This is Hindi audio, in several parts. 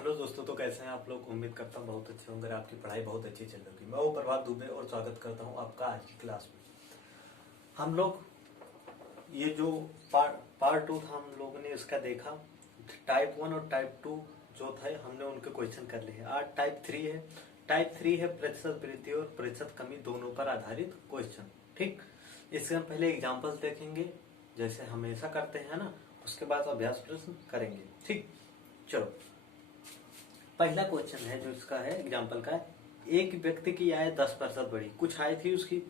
हेलो दोस्तों, तो कैसे हैं आप लोग। उम्मीद करता हूँ बहुत अच्छे होंगे। आपकी पढ़ाई बहुत अच्छी चल रही है। मैं वो प्रभात दुबे और स्वागत करता हूँ आपका आज की क्लास में। हम लोग ये जो पार्ट टू था, हम लोगों ने इसका देखा। टाइप 1 और टाइप 2 जो थे हमने उनके क्वेश्चन कर लिए। आज टाइप 3 है। टाइप 3 है प्रतिशत वृद्धि और प्रतिशत कमी दोनों पर आधारित क्वेश्चन। ठीक, इससे हम पहले एग्जाम्पल्स देखेंगे जैसे हमेशा करते हैं ना। उसके बाद अभ्यास प्रश्न करेंगे। ठीक, चलो पहला क्वेश्चन है जो इसका है एग्जाम्पल का है। एक व्यक्ति की आय 10% बढ़ी। कुछ आय थी उसकी,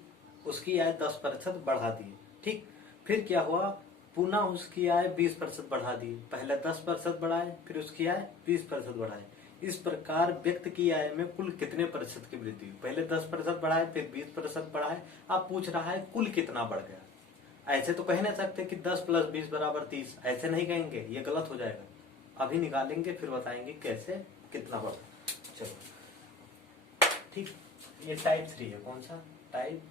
उसकी आय 10% बढ़ा दी। ठीक, फिर क्या हुआ, पुनः उसकी आय 20% बढ़ा दी। पहले 10% बढ़ाए, फिर उसकी आय 20% बढ़ाए। इस प्रकार व्यक्ति की आय में कुल कितने प्रतिशत की वृद्धि हुई। पहले 10% बढ़ाए, फिर 20% बढ़ाए। अब पूछ रहा है कुल कितना बढ़ गया। ऐसे तो कह नहीं सकते कि 10 + 20 = 30। ऐसे नहीं कहेंगे, ये गलत हो जाएगा। अभी निकालेंगे फिर बताएंगे कैसे कितना बढ़ा। चलो ठीक, ये टाइप 3 है। कौन सा टाइप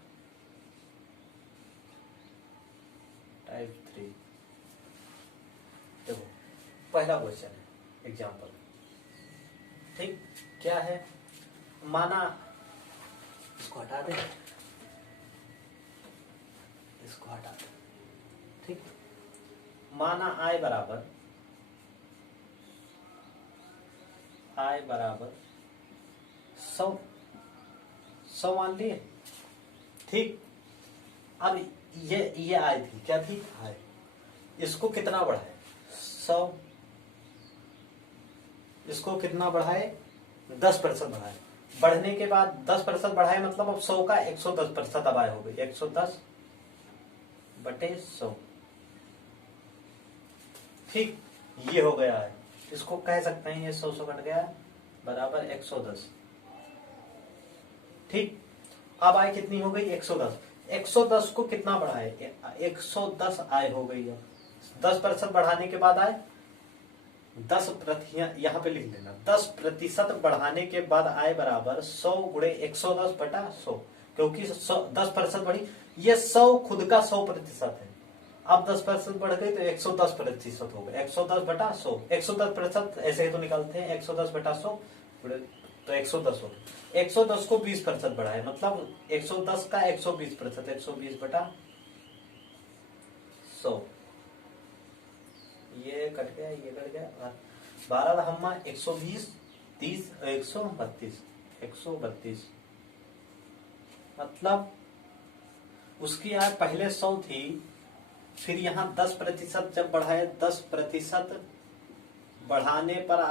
3। देखो पहला क्वेश्चन है एग्जाम्पल। ठीक, क्या है, माना, इसको हटा दे, इसको हटा दे। ठीक, माना आय बराबर 100 मान लिए। ठीक, अब ये आय थी, क्या थी आय। इसको कितना बढ़ाए 100, इसको कितना बढ़ाए 10% बढ़ाए। बढ़ने के बाद 10% बढ़ाए मतलब अब 100 का 110% अब आय हो गई। 110/100। ठीक, ये हो गया है। इसको कह सकते हैं ये 100 कट गया बराबर 110। ठीक, अब आय कितनी हो गई 110। 110 को कितना बढ़ाए 110 आय हो गई। अब 10% बढ़ाने के बाद आय 10%, यहाँ पे लिख लेना 10% बढ़ाने के बाद आय बराबर 100 × 110/100। क्योंकि 10% बढ़ी, ये 100 खुद का 100% है। अब 10% बढ़ गई तो 110% हो गया। 110/100, 110% ऐसे ही तो निकालते हैं। 110/100 तो 110 हो गया। 110 को 20% बढ़ाए मतलब 110 का 120%, 120/100। ये कट गया, ये कट गया। 12 हममा 120, 30, 132, 132। मतलब उसकी आय पहले 100 थी, फिर यहाँ 10% जब बढ़ाए, 10% बढ़ाने पर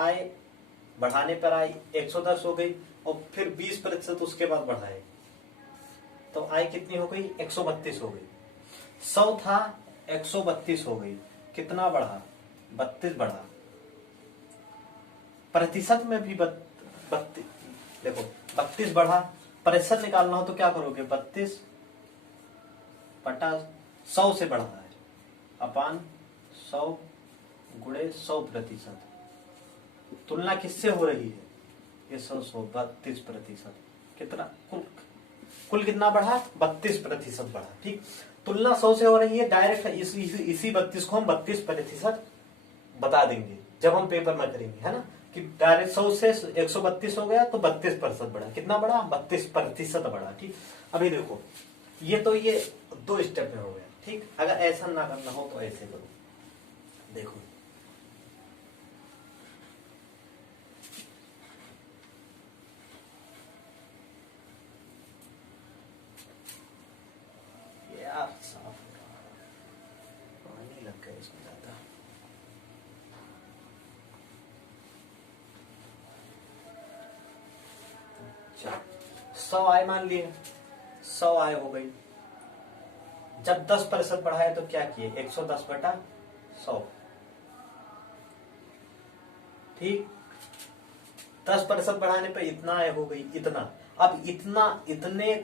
आय 110 हो गई। और फिर 20% उसके बाद बढ़ाए तो आय कितनी हो गई 132 हो गई। 100 था 132 हो गई। कितना बढ़ा 32 बढ़ा। प्रतिशत में भी 32, देखो 32 बढ़ा। प्रतिशत निकालना हो तो क्या करोगे 32/100 से बढ़ा है अपान 100 × 100%। तुलना किससे हो रही है ये 100 32%। कितना कुल कितना बढ़ा 32% बढ़ा। ठीक, तुलना 100 से हो रही है। डायरेक्ट इसी 32 को हम 32% बता देंगे जब हम पेपर में करेंगे, है ना। कि डायरेक्ट 100 से 132 हो गया तो 32% बढ़ा। कितना बढ़ा 32% बढ़ा। ठीक, अभी देखो ये तो ये 2 स्टेप में हो गया। ठीक, अगर ऐसा ना करना हो तो ऐसे करो। देखो यार साफ हो रहा है, पानी लग गया इसमें ज्यादा। चलो 100 आय मान लिए, 100 आय हो गई। जब 10% बढ़ाए तो क्या किए 110/100। ठीक, 10% बढ़ाने पे इतना आय हो गई, इतना। अब इतने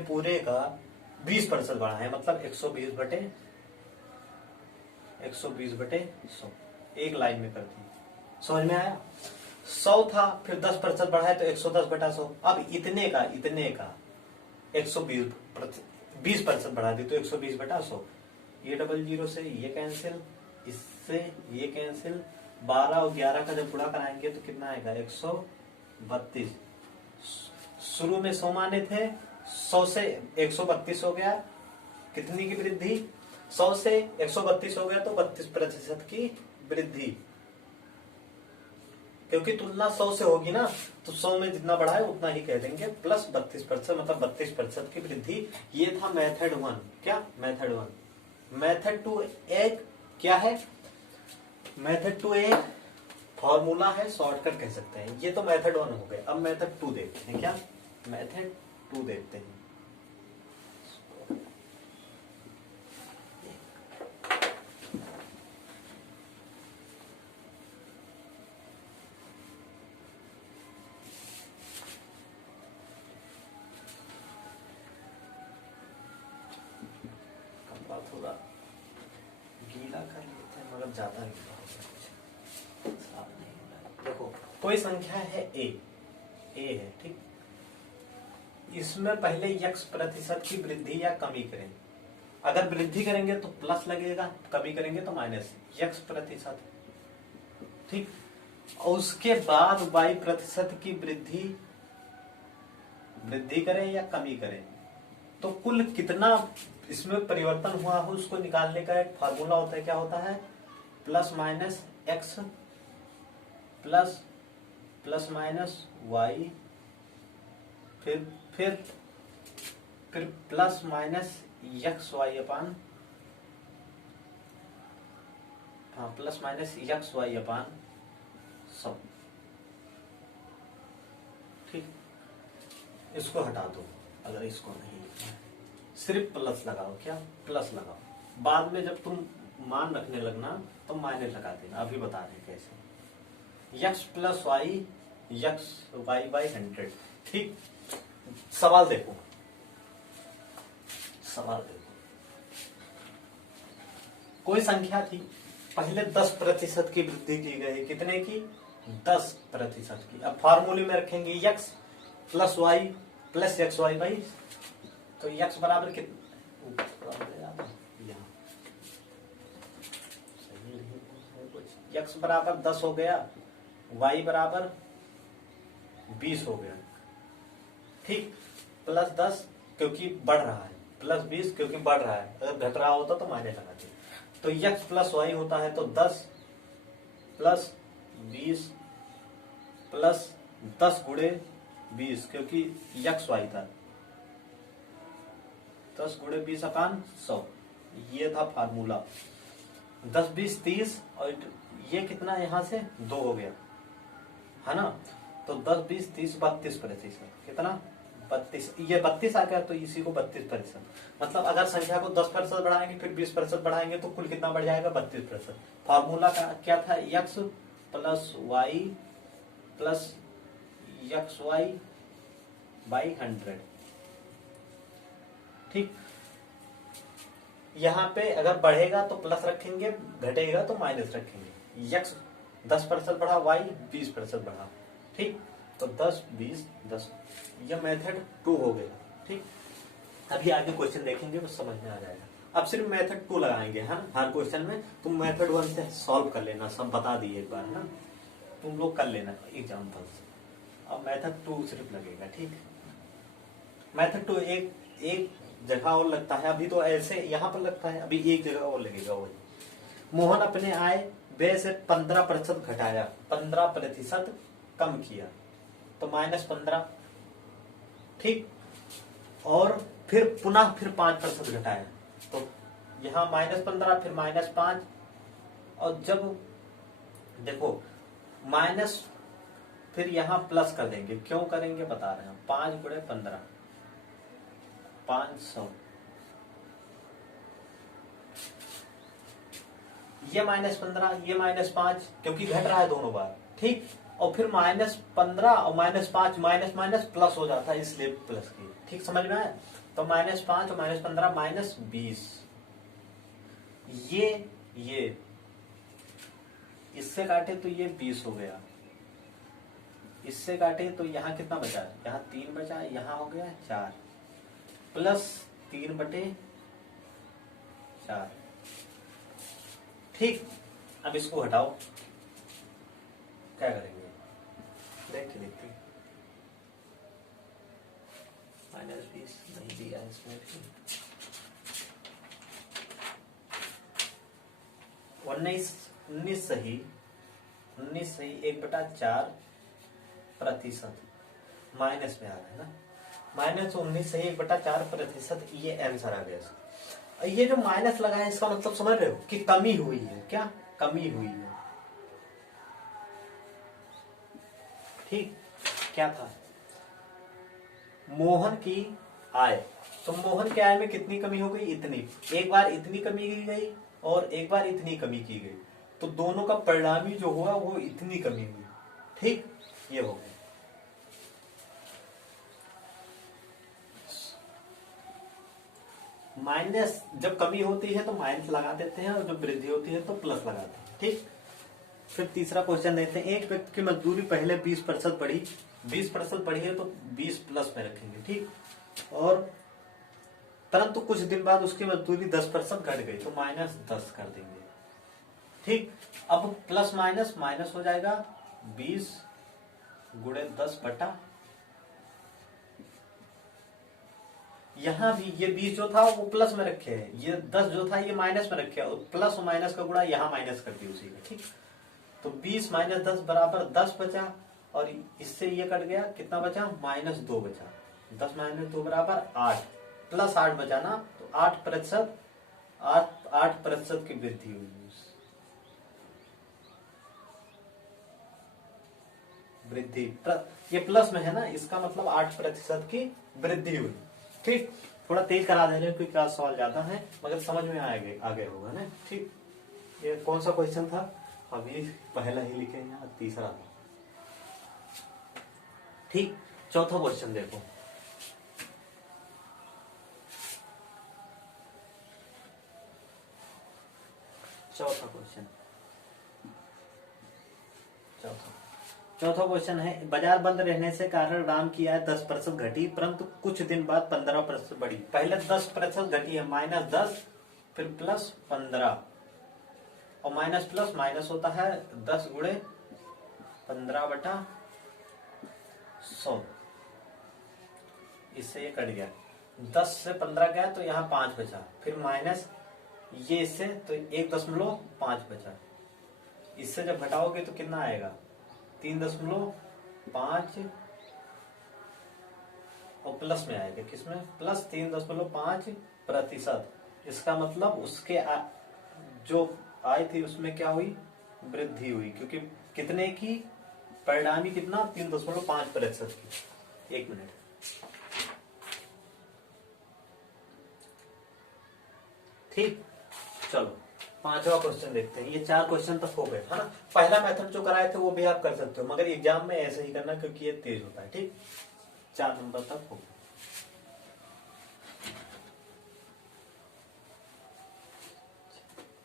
पूरे का 20% बढ़ा है मतलब 120/100। एक लाइन में कर दी, समझ में आया। 100 था, फिर 10% बढ़ाए तो 110/100। अब इतने का 20% बढ़ा दी तो 120/100। ये 00 से ये कैंसिल, इससे ये कैंसिल, 12 और 11 का जब गुणा कराएंगे तो कितना आएगा 132। शुरू में 100 माने थे, 100 से 132 हो गया, कितनी की वृद्धि, 100 से 132 हो गया तो 32% की वृद्धि, क्योंकि तुलना 100 से होगी ना, तो 100 में जितना बढ़ा है उतना ही कह देंगे, प्लस 32%, मतलब 32% की वृद्धि। ये था मेथड 1। क्या मेथड 1। मेथड 2 एक क्या है, मेथड 2 एक फॉर्मूला है, शॉर्टकट कह सकते हैं। ये तो मेथड 1 हो गया। अब मेथड 2 देखते हैं। क्या मेथड 2 देखते हैं। कपड़ा थोड़ा गीला कर लेते हैं, मगर ज्यादा गीला हो गया, कुछ साफ नहीं हो रहा। देखो कोई संख्या है ए है, ठीक। इसमें पहले x प्रतिशत की वृद्धि या कमी करें। अगर वृद्धि करेंगे तो प्लस लगेगा, कमी करेंगे तो माइनस, x प्रतिशत, ठीक। और उसके बाद y प्रतिशत की वृद्धि करें या कमी करें, तो कुल कितना इसमें परिवर्तन हुआ हो उसको निकालने का एक फार्मूला होता है। क्या होता है, plus minus x plus minus y, फिर plus minus x y upon, हाँ plus minus x y upon 100, ठीक। इसको हटा दो, अगर इसको नहीं, सिर्फ प्लस लगाओ। क्या प्लस लगाओ, बाद में जब तुम मान रखने लगना तो माइनस लगा देना। अभी बता रहे कैसे, x plus y x y by 100, ठीक। सवाल देखो, कोई संख्या थी, पहले 10% की वृद्धि की गई, कितने की, 10% की। अब फार्मूले में रखेंगे x plus y plus x y by, तो x बराबर कितना, x बराबर 10 हो गया, y बराबर 20 हो गया, ठीक। प्लस 10 क्योंकि बढ़ रहा है, प्लस 20 क्योंकि बढ़ रहा है, अगर घट रहा होता तो माइनस लगाते। तो x प्लस वाई होता है तो 10 प्लस 20 प्लस 10 गुणे 20, क्योंकि x वाई था, 10 गुणे 20 अपान 100, ये था फार्मूला। 10 20 30 और ये कितना, यहां से 2 हो गया, है ना। तो 10 20 30 32%, कितना 32, ये 32 आ गया, तो इसी को 32%। मतलब अगर संख्या को 10% बढ़ाएंगे फिर 20% बढ़ाएंगे तो कुल कितना बढ़ जाएगा, 32%। फार्मूला का क्या था, x plus y plus x y by 100, ठीक। यहाँ पे अगर बढ़ेगा तो प्लस रखेंगे, घटेगा तो माइनस रखेंगे। x 10% बढ़ा, y 20% बढ़ा, ठीक। तो 10 20 10, यह मेथड 2 हो गया, ठीक। अभी आगे क्वेश्चन देखेंगे तो समझ में आ जाएगा। अब सिर्फ मेथड 2 लगाएंगे, है ना। हर क्वेश्चन में तुम मेथड 1 से सॉल्व कर लेना, सब बता दिए एक बार, है ना, तुम लोग कर लेना एग्जाम्पल से। अब मेथड 2 सिर्फ लगेगा, ठीक। मेथड 2 एक जगह और लगता है, अभी तो ऐसे यहाँ पर लगता है, अभी एक जगह और लगेगा। वही, मोहन अपने आय व्यय से 15% घटाया, 15% कम किया, तो -15, ठीक। और फिर पुनः फिर 5% घटाया, तो यहाँ -15 फिर -5, और जब देखो माइनस फिर यहाँ प्लस कर देंगे। क्यों करेंगे बता रहे हैं, 5 गुणे 15 500, ये -15 ये -5, क्योंकि घट रहा है दोनों बार, ठीक। और फिर -15 और -5 माइनस माइनस प्लस हो जाता है, इसलिए प्लस की, ठीक। समझ में आया। तो -5 और -15 -20, ये इससे काटे तो ये 20 हो गया, इससे काटे तो यहाँ कितना बचा, यहाँ 3 बचा, यहाँ हो गया 4, प्लस 3/4, ठीक। अब इसको हटाओ, क्या करेंगे, देखते -20 नहीं दिया इसमें भी। 19 सही 1/4% माइनस में आ रहा है ना, -19 सही 1/4%, ये आंसर आ गया इसका। ये जो माइनस लगा है इसका मतलब समझ रहे हो कि कमी हुई है, क्या कमी हुई है। ठीक, क्या था, मोहन की आय, तो मोहन की आय में कितनी कमी हो गई, इतनी, एक बार इतनी कमी की गई और एक बार इतनी कमी की गई, तो दोनों का परिणामी जो हुआ वो इतनी कमी हुई। ठीक, ये हो गया। माइनस जब कमी होती है तो माइनस लगा देते हैं और जब वृद्धि होती है तो प्लस लगाते हैं। ठीक, फिर तीसरा क्वेश्चन देखते हैं। एक व्यक्ति की मजदूरी पहले 20% बढ़ी, 20% बढ़ी है तो 20 प्लस में रखेंगे। ठीक, और परंतु कुछ दिन बाद उसकी मजदूरी 10% घट गई तो -10 कर देंगे। ठीक, अब प्लस माइनस माइनस हो जाएगा, 20 गुणे 10 बटा, यहां भी ये 20 जो था वो प्लस में रखे है, ये 10 जो था ये माइनस में रखे, और प्लस और माइनस का गुणा यहाँ माइनस कर दी उसी का। ठीक, तो 20 - 10 बराबर 10 बचा, और इससे ये कट गया, कितना बचा, -2 बचा, 10 - 2 बराबर 8, प्लस 8 बचा ना, तो 8% 8% की वृद्धि हुई, वृद्धि, ये प्लस में है ना, इसका मतलब 8% की वृद्धि हुई। ठीक, थोड़ा तेज करा दे रहे हैं क्योंकि क्या सवाल ज्यादा है, मगर समझ में आगे होगा ना। ठीक, ये कौन सा क्वेश्चन था, अभी पहला ही लिखे यहाँ, तीसरा था। ठीक, चौथा क्वेश्चन देखो, चौथा क्वेश्चन है, बाजार बंद रहने से कारण राम की आय 10% घटी, परंतु कुछ दिन बाद 15% बढ़ी। पहले 10% घटी है, -10 फिर +15, और माइनस प्लस माइनस होता है 10 गुणे 15/100, इससे ये कट गया, 10 से 15 गया तो यहाँ 5 बचा, फिर माइनस ये इससे तो 1.5 बचा, इससे जब घटाओगे तो कितना आएगा, 3.5, और प्लस में आएगा, किसमें, प्लस 3.5%। इसका मतलब उसके जो आय थी उसमें क्या हुई, वृद्धि हुई, क्योंकि कितने की, परिणामी कितना, 3.5% की। 1 मिनट, ठीक, चलो पांचवा क्वेश्चन देखते हैं। ये 4 क्वेश्चन तक हो गए है ना। पहला मेथड जो कराए थे वो भी आप कर सकते हो, मगर एग्जाम में ऐसे ही करना क्योंकि ये तेज होता है। ठीक, 4 नंबर तक हो गए।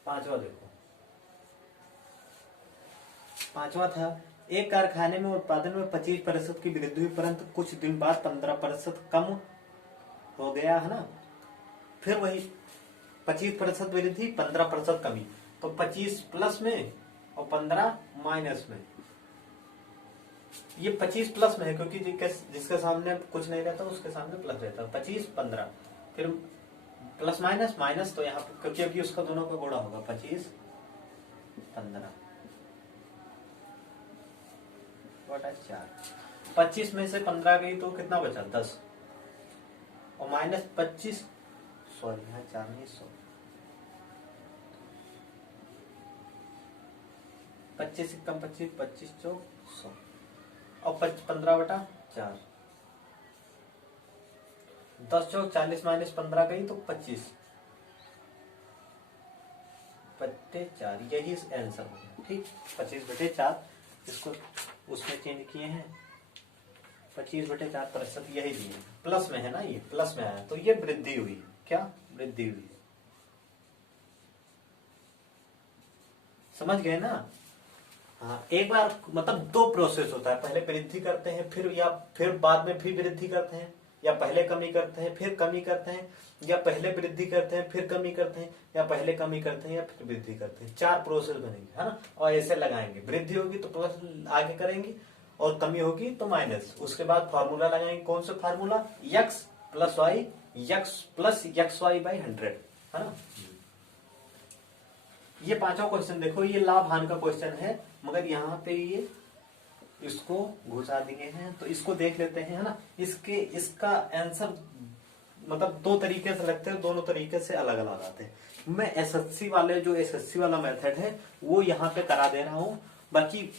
पांचवा देखो, पांचवा था, एक कारखाने में उत्पादन में 25% की वृद्धि हुई, परंतु कुछ दिन बाद 15% कम हो गया है ना। फिर वही 25% वृद्धि 15% कमी, तो 25 प्लस में और 15 माइनस में। ये 25 प्लस में है क्योंकि जिसके सामने कुछ नहीं रहता उसके सामने प्लस रहता है। 25 15 फिर प्लस माइनस माइनस, तो यहाँ क्योंकि अभी उसका दोनों का गुणा होगा, 25 15 बटा 4। 25 में से 15 गई तो कितना बचा, 10, और माइनस 25, सॉरी यहाँ 4 नहीं 100, 25 कम 25, 25 चौक 100, और 15 बटा 4, 10 चौक 40 माइनस 15 गई तो 25 बटे 4, यही आंसर हो गया। ठीक, 25 बटे 4, इसको उसमें चेंज किए हैं, 25 बटे 4%, यही दिए, प्लस में है ना, ये प्लस में आया तो ये वृद्धि हुई। क्या वृद्धि हुई, समझ गए ना। हाँ, एक बार मतलब 2 प्रोसेस होता है, पहले वृद्धि करते हैं फिर बाद में फिर वृद्धि करते हैं, या पहले कमी करते हैं फिर कमी करते हैं, या पहले वृद्धि करते हैं फिर कमी करते हैं, या पहले कमी करते हैं या फिर वृद्धि करते हैं। 4 प्रोसेस बनेंगे, है ना। और ऐसे लगाएंगे, वृद्धि होगी तो प्लस आगे करेंगे और कमी होगी तो माइनस। उसके बाद फॉर्मूला लगाएंगे, कौन सा formula, x plus y, x plus x y by 100, है ना। ये पांचों क्वेश्चन देखो, ये लाभ हानि का क्वेश्चन है, मगर यहाँ पे ये इसको घुसा दिए हैं, तो इसको देख लेते हैं, है ना। इसका आंसर मतलब 2 तरीके से लगते हैं, दोनों तरीके से अलग अलग आते हैं। मैं एसएससी वाला मेथड है वो यहाँ पे करा दे रहा हूँ, बाकी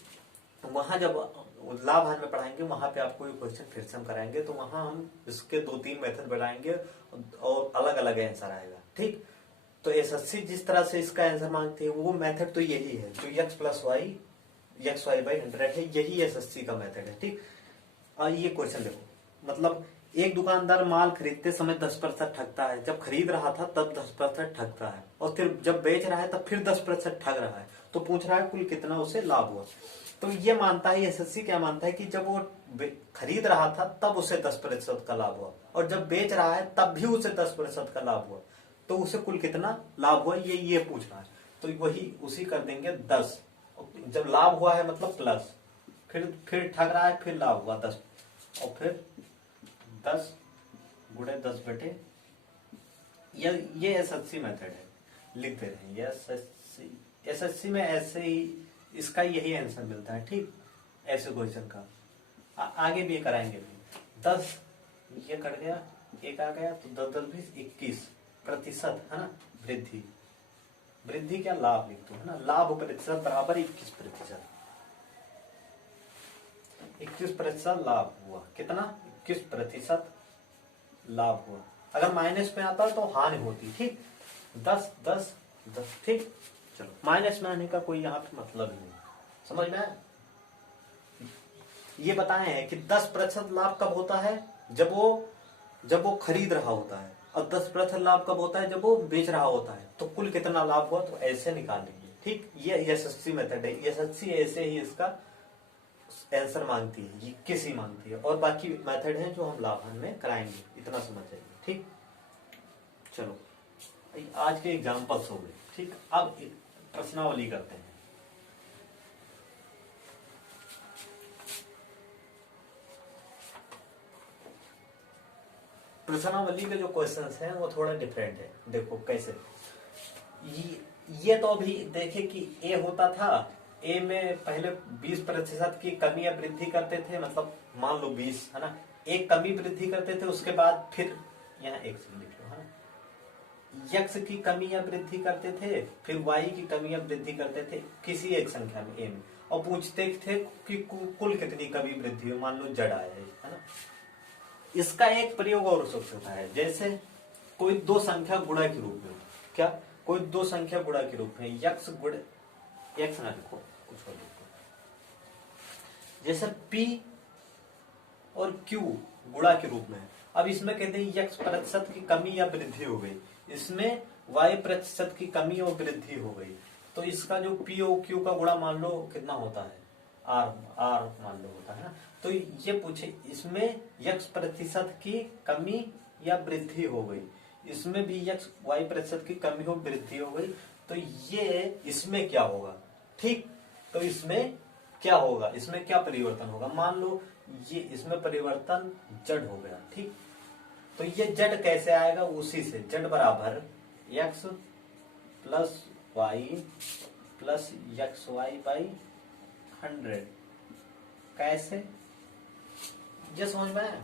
वहां जब लाभ हानि में पढ़ाएंगे वहां पे आपको ये क्वेश्चन फिर से हम कराएंगे, तो वहां हम इसके 2-3 मेथड बढ़ाएंगे और अलग अलग आंसर आएगा, ठीक। तो एसएससी जिस तरह से इसका आंसर मांगती है वो मेथड तो यही है, जो x plus y x y by 100 है, यही एसएससी का मेथड है, ठीक। और ये क्वेश्चन देखो, मतलब एक दुकानदार माल खरीदते समय 10% ठगता है, जब खरीद रहा था तब 10% ठगता है, और फिर जब बेच रहा है तब फिर 10% ठग रहा है, तो पूछ रहा है कुल कितना उसे लाभ हुआ। तो ये मानता है, एसएससी क्या मानता है कि जब वो खरीद रहा था तब उसे 10% का लाभ हुआ, और जब बेच रहा है तब भी उसे 10% का लाभ हुआ, तो उसे कुल कितना लाभ हुआ ये पूछ रहा है। तो वही उसी कर देंगे 10, जब लाभ हुआ है मतलब प्लस, फिर ठग रहा है फिर लाभ हुआ 10, और फिर 10 गुणे 10 बटे, ये एसएससी मेथड है, लिख दे रहे हैं। ये एसएससी में ऐसे ही इसका यही आंसर मिलता है, ठीक। ऐसे क्वेश्चन का आगे भी कराएंगे भी। 10 ये कट गया, एक आ गया, तो 10 10 20 21%, है ना। वृद्धि क्या, लाभ लिख दो, है ना। लाभ प्रतिशत बराबर 21%, 21% लाभ हुआ, कितना, 21% लाभ हुआ। अगर माइनस में आता तो हानि होती, ठीक। 10 10 10, ठीक। चलो, माइनस में आने का कोई यहाँ पे मतलब ही नहीं, समझ में आया। ये बताए हैं कि 10% लाभ कब होता है, जब वो खरीद रहा होता है, और 10% लाभ कब होता है, जब वो बेच रहा होता है। तो कुल कितना लाभ हुआ, तो ऐसे निकालेंगे, ठीक। ये एसएससी मेथड है, एसएससी ऐसे ही इसका आंसर मांगती है, ये किसी मांगती है, और बाकी मेथड है जो हम लाभ हानि में कराएंगे, इतना समझ जाइए, ठीक। चलो, आज के एग्जाम्पल्स हो गए, ठीक। अब प्रश्नावली करते हैं। प्रश्नावली के जो क्वेश्चंस हैं वो थोड़ा डिफरेंट है। देखो कैसे, ये तो अभी देखे कि ए होता था, ए में पहले 20% की कमी या वृद्धि करते थे, मतलब मान लो 20, है ना। एक कमी वृद्धि करते थे, उसके बाद फिर यहाँ x लिख लो, है ना। x की कमी या वृद्धि करते थे, फिर y की कमी या वृद्धि करते थे किसी एक संख्या में, a में, और पूछते थे कि कुल कितनी कमी वृद्धि हो, मान लो z आया है ना। इसका एक प्रयोग और हो सकता है, जैसे कोई 2 संख्या गुणा के रूप में, क्या, कोई 2 संख्या गुणा के रूप में, x गुण x ना लिखो, कुछ और लिखो, जैसे p और q गुणा के रूप में। अब इसमें कहते हैं x प्रतिशत की कमी या वृद्धि हो गई, इसमें y प्रतिशत की कमी और वृद्धि हो गई, तो इसका जो p और q का गुणा मान लो कितना होता है, r मान लो होता है ना। तो ये पूछे, इसमें x प्रतिशत की कमी या वृद्धि हो गई, इसमें भी y प्रतिशत की कमी हो वृद्धि हो गई, तो ये इसमें क्या होगा, ठीक। तो इसमें क्या होगा, इसमें क्या परिवर्तन होगा, मान लो ये इसमें परिवर्तन z हो गया, ठीक। तो ये z कैसे आएगा, उसी से z बराबर x plus y plus x y by 100, कैसे, ये समझ में आया।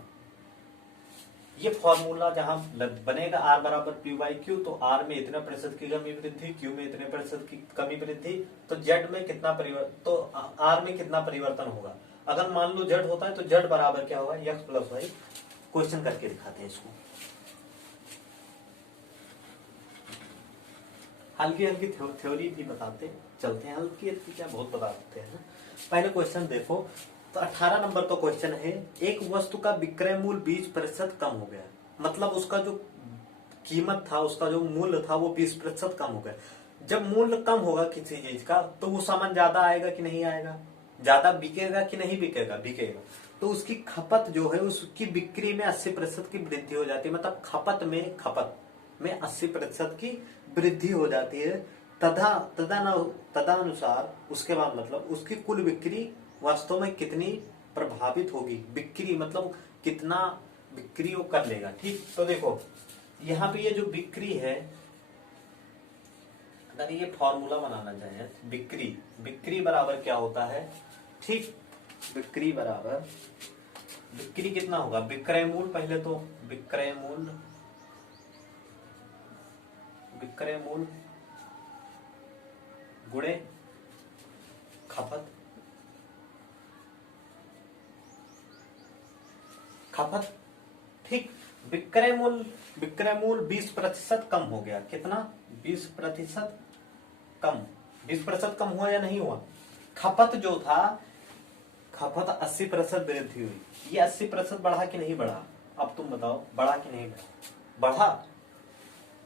ये फॉर्मूला जहां बनेगा r बराबर पी बाई क्यू, तो r में इतने प्रतिशत की कमी वृद्धि, q में इतने प्रतिशत की कमी वृद्धि, तो z में कितना परिवर्तन, तो r में कितना परिवर्तन होगा। अगर मान लो z होता है तो z बराबर क्या होगा, x प्लस वाई। क्वेश्चन करके दिखाते हैं इसको, हल्की हल्की थ्योरी भी बताते चलते हैं, हल्की हल्की क्या बहुत बता सकते हैं। पहले क्वेश्चन देखो, तो 18 नंबर का क्वेश्चन है, एक वस्तु का विक्रय मूल्य 20% कम हो गया, मतलब उसका जो कीमत था, उसका जो मूल्य था वो 20% कम हो गया। जब मूल्य कम होगा किसी चीज का, तो वो सामान ज्यादा आएगा कि नहीं आएगा, ज्यादा बिकेगा कि नहीं बिकेगा, बिकेगा। तो उसकी खपत जो है उसकी बिक्री में 80% की वृद्धि हो जाती है, मतलब खपत में 80% की वृद्धि हो जाती है। तदानुसार उसके बाद मतलब उसकी कुल बिक्री वास्तव में कितनी प्रभावित होगी, बिक्री मतलब कितना बिक्री वो कर लेगा। ठीक, तो देखो यहाँ पे ये जो बिक्री है, अगर ये फॉर्मूला बनाना चाहे, बिक्री बराबर क्या होता है, ठीक, बिक्री कितना होगा, विक्रय मूल, पहले तो विक्रय मूल गुणे खपत, ठीक। विक्रय मूल 20% कम हो गया, कितना, 20% कम, 20% कम हुआ या नहीं हुआ। खपत जो था, खपत 80% वृद्धि हुई, ये 80% बढ़ा कि नहीं बढ़ा, अब तुम बताओ बढ़ा कि नहीं बढ़ा।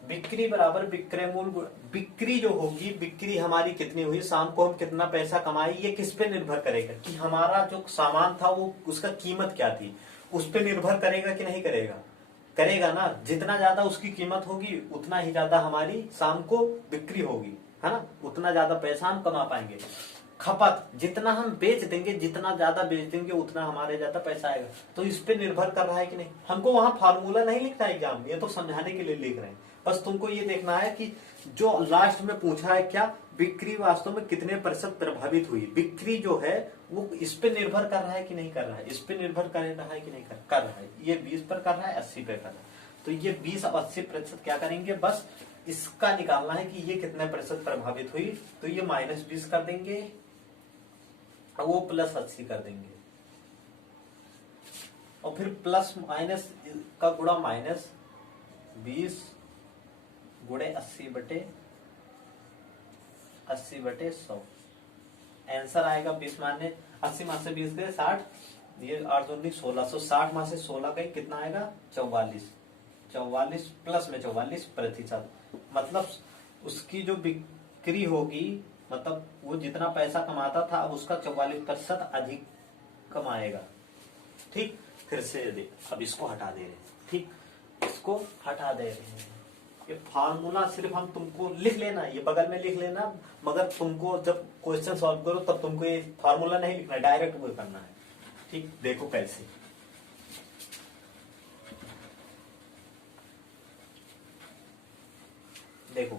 बिक्री बराबर विक्रय मूल, बिक्री जो होगी, बिक्री हमारी कितनी हुई, शाम को हम कितना पैसा कमाए, ये किस पे निर्भर करेगा कि हमारा जो सामान था वो उसका कीमत क्या थी, उस पे निर्भर करेगा कि नहीं करेगा, करेगा ना। जितना ज्यादा उसकी कीमत होगी उतना ही ज्यादा हमारी शाम को बिक्री होगी, है ना, उतना ज्यादा पैसा हम कमा पाएंगे। खपत, जितना हम बेच देंगे, जितना ज्यादा बेच देंगे उतना हमारे ज्यादा पैसा आएगा। तो इस पे निर्भर कर रहा है कि नहीं। हमको वहां फार्मूला नहीं लिखना है एग्जाम में, ये तो समझाने के लिए लिख रहे हैं। बस तुमको ये देखना है कि जो लास्ट में पूछा है क्या, बिक्री वास्तव में कितने प्रतिशत प्रभावित हुई, बिक्री जो है वो इस पे निर्भर कर रहा है कि नहीं कर रहा है, इस पे निर्भर कर रहा है कि नहीं कर रहा है। ये 20 पर कर रहा है, 80 पे कर रहा है, तो ये 20 और 80% क्या करेंगे, बस इसका निकालना है कि ये कितने प्रतिशत प्रभावित हुई। तो ये -20 कर देंगे, वो +80 कर देंगे, और फिर प्लस माइनस का गुणा -20 गुणे 80/100। आंसर आएगा 20 माने 80 में से 20 गए 60, ये 8 दूनी 16, 60 में से 16 गए कितना आएगा 44 प्लस में 44%, मतलब उसकी जो बिक्री होगी, मतलब वो जितना पैसा कमाता था अब उसका 44% अधिक कमाएगा। ठीक, फिर से देख, अब इसको हटा दे रहे हैं, ठीक, इसको हटा दे रहे हैं। ये फार्मूला सिर्फ हम तुमको लिख लेना, ये बगल में लिख लेना, मगर तुमको जब क्वेश्चन सॉल्व करो तब तुमको ये फार्मूला नहीं लिखना, डायरेक्ट वो करना है। ठीक, देखो कैसे, देखो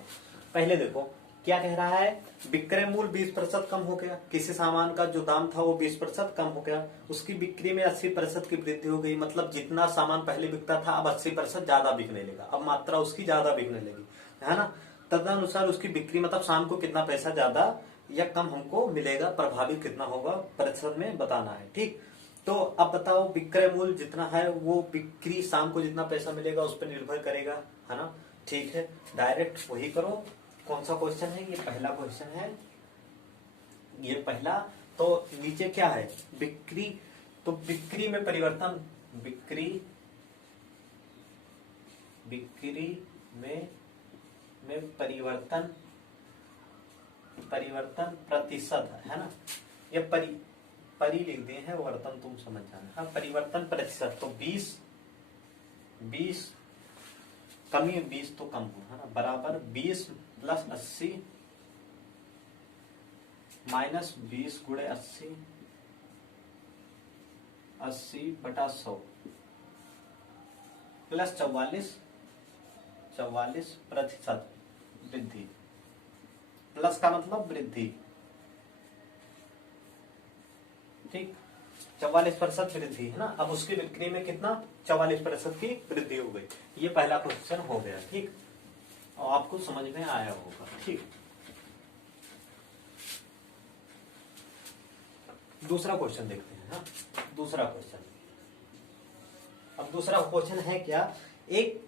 पहले देखो क्या कह रहा है, विक्रय मूल 20% कम हो गया, किसी सामान का जो दाम था वो 20% कम हो गया, उसकी बिक्री में 80% की वृद्धि हो गई, मतलब जितना सामान पहले बिकता था अब 80% ज्यादा बिकने लगा, अब मात्रा उसकी ज्यादा बिकने लगी, है ना। तदनुसार उसकी बिक्री मतलब शाम को कितना पैसा ज्यादा या कम हमको मिलेगा, प्रभावित कितना होगा प्रतिशत में बताना है। ठीक, तो अब बताओ विक्रय मूल्य जितना है वो बिक्री शाम को जितना पैसा मिलेगा उस पर निर्भर करेगा, है ना। ठीक है, डायरेक्ट वही करो। कौन सा क्वेश्चन है, ये पहला क्वेश्चन है, ये पहला। तो नीचे क्या है, बिक्री, तो बिक्री में परिवर्तन, बिक्री में परिवर्तन प्रतिशत है ना, ये परी लिख दिए हैं, वर्तन तुम समझ जाना। हाँ, परिवर्तन प्रतिशत, तो 20 कमी 20 तो कम हो, है ना, बराबर 20 + 80 -20 गुणे 80/100 प्लस 44% वृद्धि, प्लस का मतलब वृद्धि। ठीक, 44% वृद्धि, है ना। अब उसकी बिक्री में कितना, 44% की वृद्धि हो गई। ये पहला क्वेश्चन हो गया। ठीक, और आपको समझ में आया होगा। ठीक, दूसरा क्वेश्चन देखते हैं। हाँ, दूसरा क्वेश्चन, अब दूसरा क्वेश्चन है क्या, एक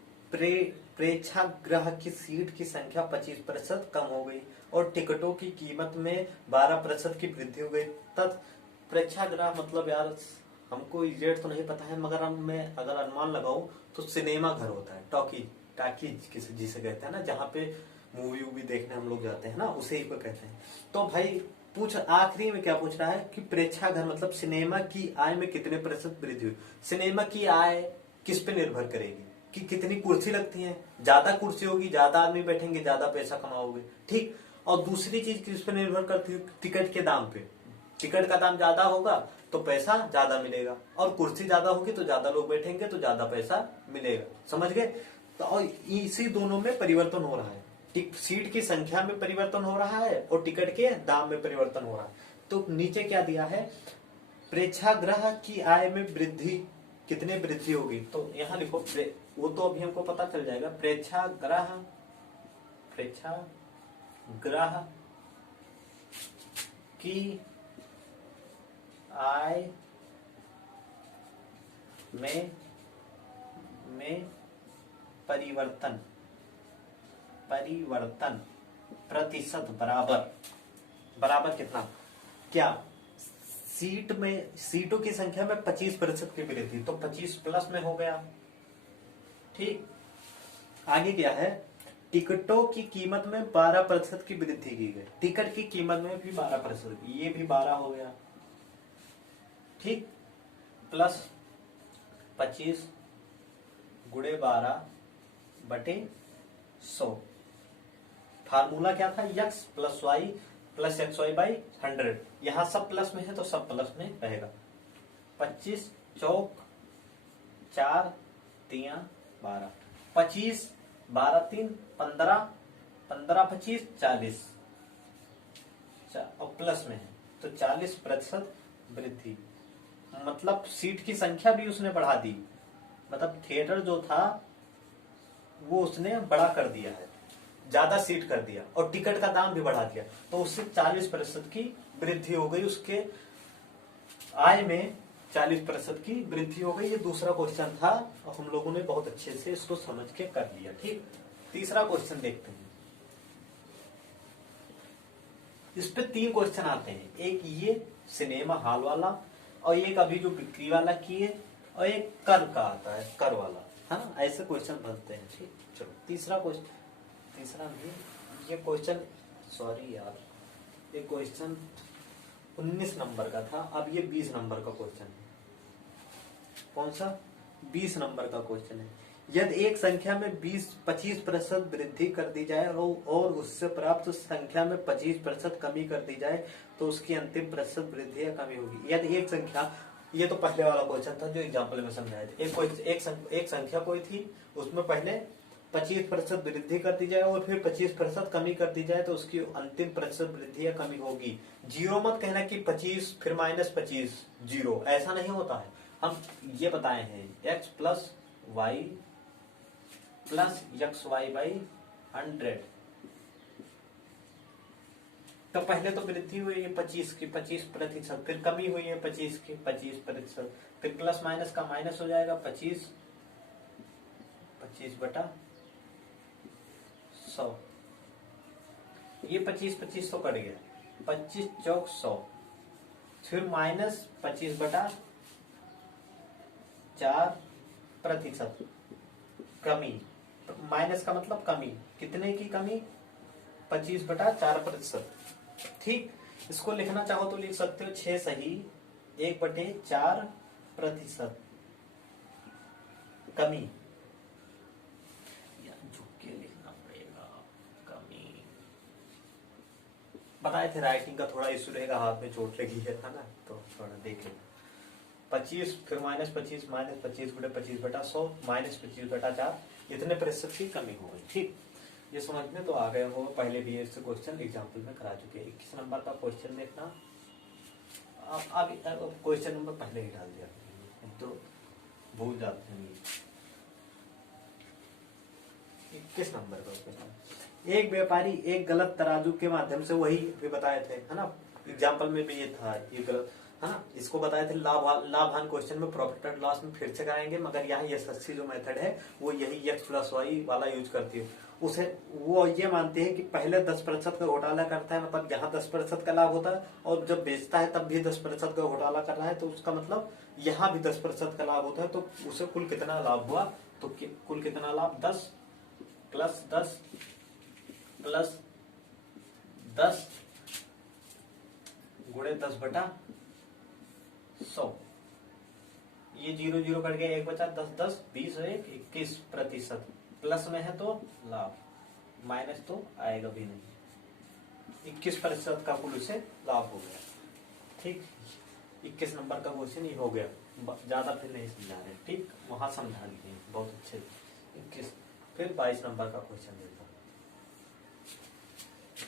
प्रेक्षागृह की सीट की संख्या 25% कम हो गई और टिकटों की कीमत में 12% की वृद्धि हो गई। तब प्रेक्षागृह मतलब यार हमको एग्जैक्ट तो नहीं पता है, मगर मैं अगर अनुमान लगाऊं तो सिनेमा घर होता है, टाकीज जिसे कहते हैं ना, जहाँ पे मूवी वूवी देखने हम लोग जाते हैं ना, उसे ही को कहते हैं। तो भाई आखिरी में क्या पूछ रहा है कि प्रेक्षागृह मतलब सिनेमा की आय में कितने प्रतिशत वृद्धि हुई। सिनेमा की आय किस पे निर्भर करेगी कि कितनी कुर्सी लगती है, ज्यादा कुर्सी होगी, ज्यादा आदमी बैठेंगे, ज्यादा पैसा कमाओगे, ठीक। और दूसरी चीज किस पे निर्भर करती है, टिकट के दाम पे। टिकट का दाम ज्यादा होगा तो पैसा ज्यादा मिलेगा, और कुर्सी ज्यादा होगी तो ज्यादा लोग बैठेंगे तो ज्यादा पैसा मिलेगा। समझ गए? तो और इसी दोनों में परिवर्तन हो रहा है, सीट की संख्या में परिवर्तन हो रहा है और टिकट के दाम में परिवर्तन हो रहा है। तो नीचे क्या दिया है, प्रेक्षागृह की आय में वृद्धि, कितने वृद्धि होगी, तो यहां लिखो, वो तो अभी हमको पता चल जाएगा। प्रेक्षागृह की आय में परिवर्तन प्रतिशत बराबर कितना, क्या सीटों की संख्या में 25% की वृद्धि, तो 25 प्लस में हो गया, ठीक। आगे क्या है, टिकटों की कीमत में 12% की वृद्धि की गई, टिकट की कीमत में भी 12%, ये भी 12 हो गया, ठीक। प्लस 25 गुणे 12/100। फार्मूला क्या था, x plus y plus x y by 100। यहां सब प्लस में है तो सब प्लस में रहेगा। 25 चौक 4 3 12, 25 12 3 15, 15 25 40 और प्लस में है तो 40% वृद्धि। मतलब सीट की संख्या भी उसने बढ़ा दी, मतलब थिएटर जो था वो उसने बड़ा कर दिया है, ज्यादा सीट कर दिया और टिकट का दाम भी बढ़ा दिया, तो उससे 40% की वृद्धि हो गई, उसके आय में 40% की वृद्धि हो गई। ये दूसरा क्वेश्चन था और हम लोगों ने बहुत अच्छे से इसको समझ के कर लिया, ठीक। तीसरा क्वेश्चन देखते हैं। इस पे 3 क्वेश्चन आते हैं, एक ये सिनेमा हॉल वाला और एक अभी जो बिक्री वाला किए और एक कर का आता है, कर वाला, हाँ ऐसे क्वेश्चन बनते हैं, ठीक। चलो तीसरा क्वेश्चन, तीसरा भी ये क्वेश्चन, सॉरी यार, ये क्वेश्चन 19 नंबर का था, अब ये 20 नंबर का क्वेश्चन है। कौन सा, 20 नंबर का क्वेश्चन है। यदि एक संख्या में 25% वृद्धि कर दी जाए और उससे प्राप्त संख्या में 25% कमी कर दी जाए तो उसकी अंतिम प्रतिशत वृद्धि या कमी होगी। यदि एक संख्या, ये तो पहले वाला क्वेश्चन था जो एग्जाम्पल में समझाए थे, एक संख्या कोई थी, उसमें पहले 25% वृद्धि कर दी जाए और फिर 25% कमी कर दी जाए तो उसकी अंतिम प्रतिशत वृद्धि या कमी होगी। जीरो मत कहना कि 25 फिर -25 जीरो, ऐसा नहीं होता है। हम ये बताए हैं x plus y plus x y by 100, तो पहले तो वृद्धि हुई है 25 की 25%, फिर कमी हुई है 25 की 25%, फिर प्लस माइनस का माइनस हो जाएगा 25 बटा 100, ये 25 तो कट गया, 25 चौक 100, फिर माइनस 25/4%, कमी, माइनस का मतलब कमी, कितने की कमी, 25/4%, ठीक। इसको लिखना चाहो तो लिख सकते हो 6 सही 1/4% कमी, झुक के लिखना पड़ेगा, कमी। बताए थे राइटिंग का थोड़ा इशू रहेगा, हाथ में चोट लगी है था ना, तो थोड़ा देख लेना। 25 फिर -25 -25/100 -25/4, इतने प्रतिशत की कमी हो गई, ठीक। ये समझ में तो आ गया होगा, पहले भी ऐसे क्वेश्चन एग्जाम्पल में करा चुके हैं। 21 नंबर का क्वेश्चन देखना, अब क्वेश्चन नंबर पहले ही डाल दिया तो भूल जाते हैं। 21 नंबर का क्वेश्चन, एक व्यापारी एक गलत तराजू के माध्यम से, वही भी बताए थे है ना, एग्जाम्पल में भी ये था, ये गलत है ना, इसको बताए थे लाभान क्वेश्चन में, प्रॉफिट एंड लॉस में फिर से कराएंगे, मगर यहाँ यशस्वी जो मेथड है वो यही x प्लस वाई वाला यूज करती है। उसे वो ये मानते हैं कि पहले 10% का घोटाला करता है, मतलब यहाँ 10% का लाभ होता है, और जब बेचता है तब भी 10% का घोटाला कर रहा है, तो उसका मतलब यहाँ भी 10% का लाभ होता है, तो उसे कुल कितना लाभ हुआ, तो कुल कितना लाभ, 10 प्लस 10 प्लस 10 गुणे 10/100। ये 0 0 कट गया, 1 बचा, 10 10 20 और 1 21%। प्लस में है तो लाभ, माइनस तो आएगा भी नहीं। 21% का कुल उसे लाभ हो गया। ठीक, 21 नंबर का क्वेश्चन ही हो गया, ज्यादा फिर नहीं समझा रहे। ठीक, वहां समझा दिए बहुत अच्छे। 21। फिर 22 नंबर का क्वेश्चन देखो।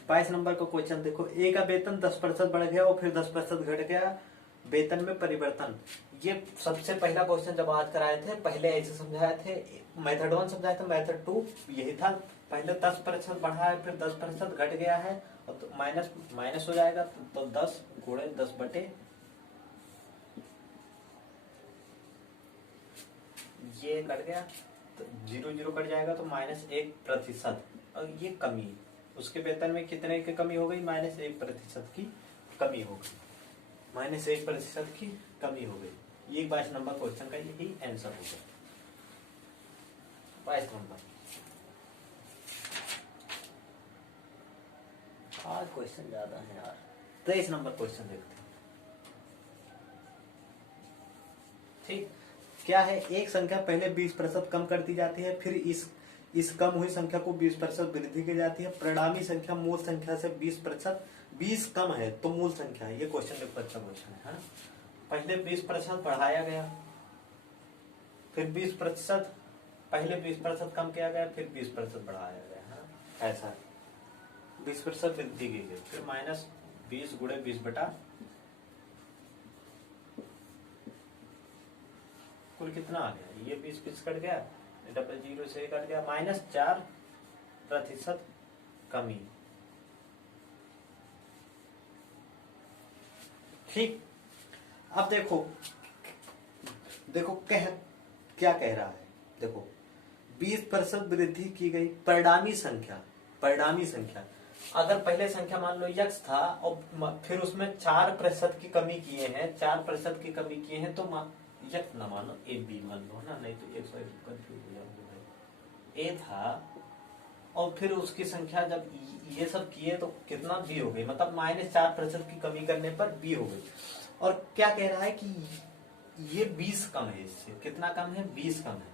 22 नंबर का क्वेश्चन देखो। ए का वेतन 10% बढ़ गया और फिर 10% घट गया, वेतन में परिवर्तन। ये सबसे पहला क्वेश्चन जब आज कराए थे, पहले ऐसे समझाए थे, मेथड 1 समझाए थे, मेथड 2 यही था। पहले 10% बढ़ा है, फिर 10% घट गया है, और तो माइनस माइनस हो जाएगा, तो 10 गुणे 10 बटे ये कट गया, तो 0 0 कट जाएगा, तो -1%। और ये कमी, उसके वेतन में कितने की कमी हो गई? -1% की कमी हो गई, -1% की कमी हो गई। ये 22 नंबर क्वेश्चन का यही आंसर हो गया। 22 नंबर। आज क्वेश्चन ज्यादा है यार। 23 नंबर क्वेश्चन देखते हैं। ठीक, क्या है? एक संख्या पहले 20% कम कर दी जाती है, फिर इस कम हुई संख्या को 20% वृद्धि की जाती है। परिणामी संख्या मूल संख्या से 20 कम है तो मूल संख्या है। ये क्वेश्चन देखो, अच्छा क्वेश्चन है। पहले 20% बढ़ाया गया, फिर 20%, पहले 20% कम किया गया, फिर 20% बढ़ाया गया है, ऐसा 20% वृद्धि की गई, फिर -20 गुणे 20 बटा कुल कितना आ गया? ये 20 कट गया, 0 से कट गया, -4% कमी। ठीक, अब देखो क्या कह रहा है। देखो 20% वृद्धि की गई, परिणामी संख्या अगर पहले संख्या मान लो x था और फिर उसमें 4% की कमी किए हैं, 4% की कमी किए हैं, तो x ना मानो, a b मान लो ना, नहीं तो x कंफ्यूज हो जाओगे। a था और फिर उसकी संख्या जब ये सब किए तो कितना b हो गई, मतलब -4% की कमी करने पर b हो गई। और क्या कह रहा है कि ये 20 कम है, इससे कितना कम है? 20 कम है,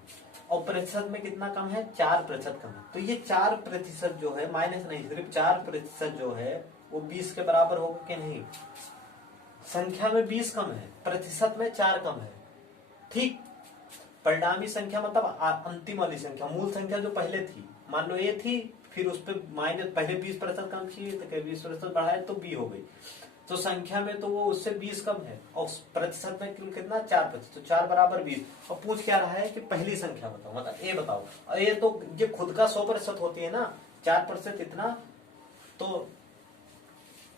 और प्रतिशत में कितना कम है? 4% कम है। तो ये 4% जो है, माइनस नहीं, सिर्फ 4% जो है वो 20 के बराबर होगा कि नहीं? संख्या में 20 कम है, प्रतिशत में 4 कम है। ठीक, परिणामी संख्या मतलब अंतिम वाली संख्या, मूल संख्या जो पहले थी, मान लो ए थी, फिर उस पर माइनस, पहले 20% कम की तो 20% बढ़ाए तो बी हो गई। तो संख्या में तो वो उससे 20 कम है, और प्रतिशत में कितना? 4%। तो 4 बराबर 20। और पूछ क्या रहा है कि पहली संख्या बताओ, मतलब ए बताओ। और ये तो ये खुद का 100% होती है ना, 4% इतना, तो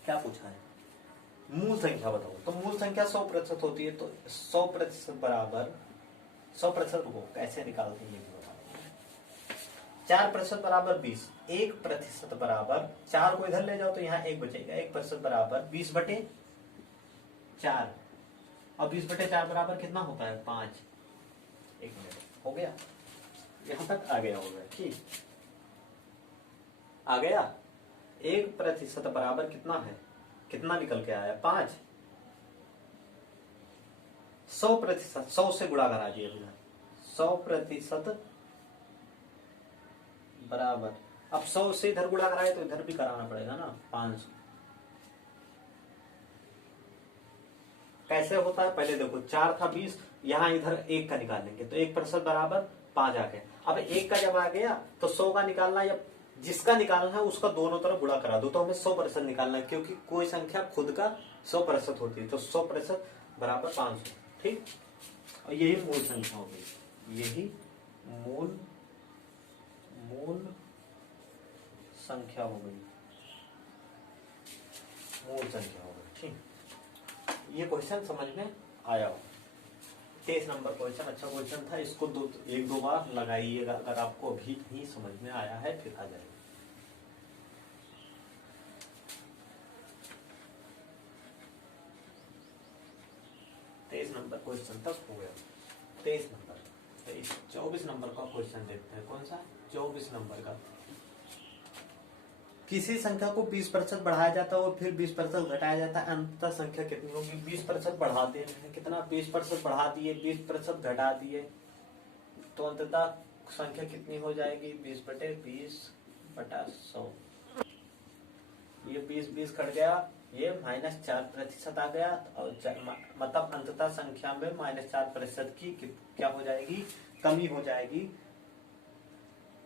क्या पूछा है? मूल संख्या बताओ। तो मूल संख्या 100% होती है, तो 100% बराबर 100% को कैसे निकालते हैं? 4% बराबर 20, 1% बराबर 4 को इधर ले जाओ तो यहाँ 1 बचेगा, 1% बराबर 20/4, और 20/4 बराबर कितना होता है? 5। 1 मिनट हो गया, यहाँ तक आ गया होगा। ठीक, आ गया। 1% बराबर कितना है? कितना निकल के आया? 5। 100%, 100 से गुणा करा दिया बिना, 100% बराबर, अब 100 से इधर गुणा कराए तो इधर भी कराना पड़ेगा ना, 500। कैसे होता है? पहले देखो 4 था 20, यहाँ इधर 1 का निकालेंगे, तो 1% बराबर 5 आ गया। अब 1 का जब आ गया तो 100 का निकालना, या जिसका निकालना है उसका दोनों तरफ गुणा करा दो, तो हमें 100% निकालना है, क्योंकि कोई संख्या खुद का 100% होती है, तो 100% बराबर 500। ठीक, और यही मूल संख्या हो गई, यही मूल संख्या हो गई, मूल संख्या हो गई। ठीक, ये क्वेश्चन समझ में आया हो। 23 नंबर क्वेश्चन अच्छा क्वेश्चन था, इसको 1-2 बार लगाइएगा, अगर आपको अभी नहीं समझ में आया है फिर आ जाएगा। नंबर क्वेश्चन तक हो गया। 23 नंबर, 24 नंबर का क्वेश्चन देखते हैं। कौन सा? 24 नंबर का। किसी संख्या को 20% बढ़ाया जाता है और फिर 20% घटाया जाता है, अंततः संख्या कितनी होगी? 20% बढ़ाते हैं, कितना 20% बढ़ा दिए, 20% घटा दिए, तो अंततः संख्या कितनी हो जाएगी? 20/20/100। ये 20 कट गया, ये -4% आ गया, और मतलब अंततः संख्या में -4% की क्या हो जाएगी? कमी हो जाएगी।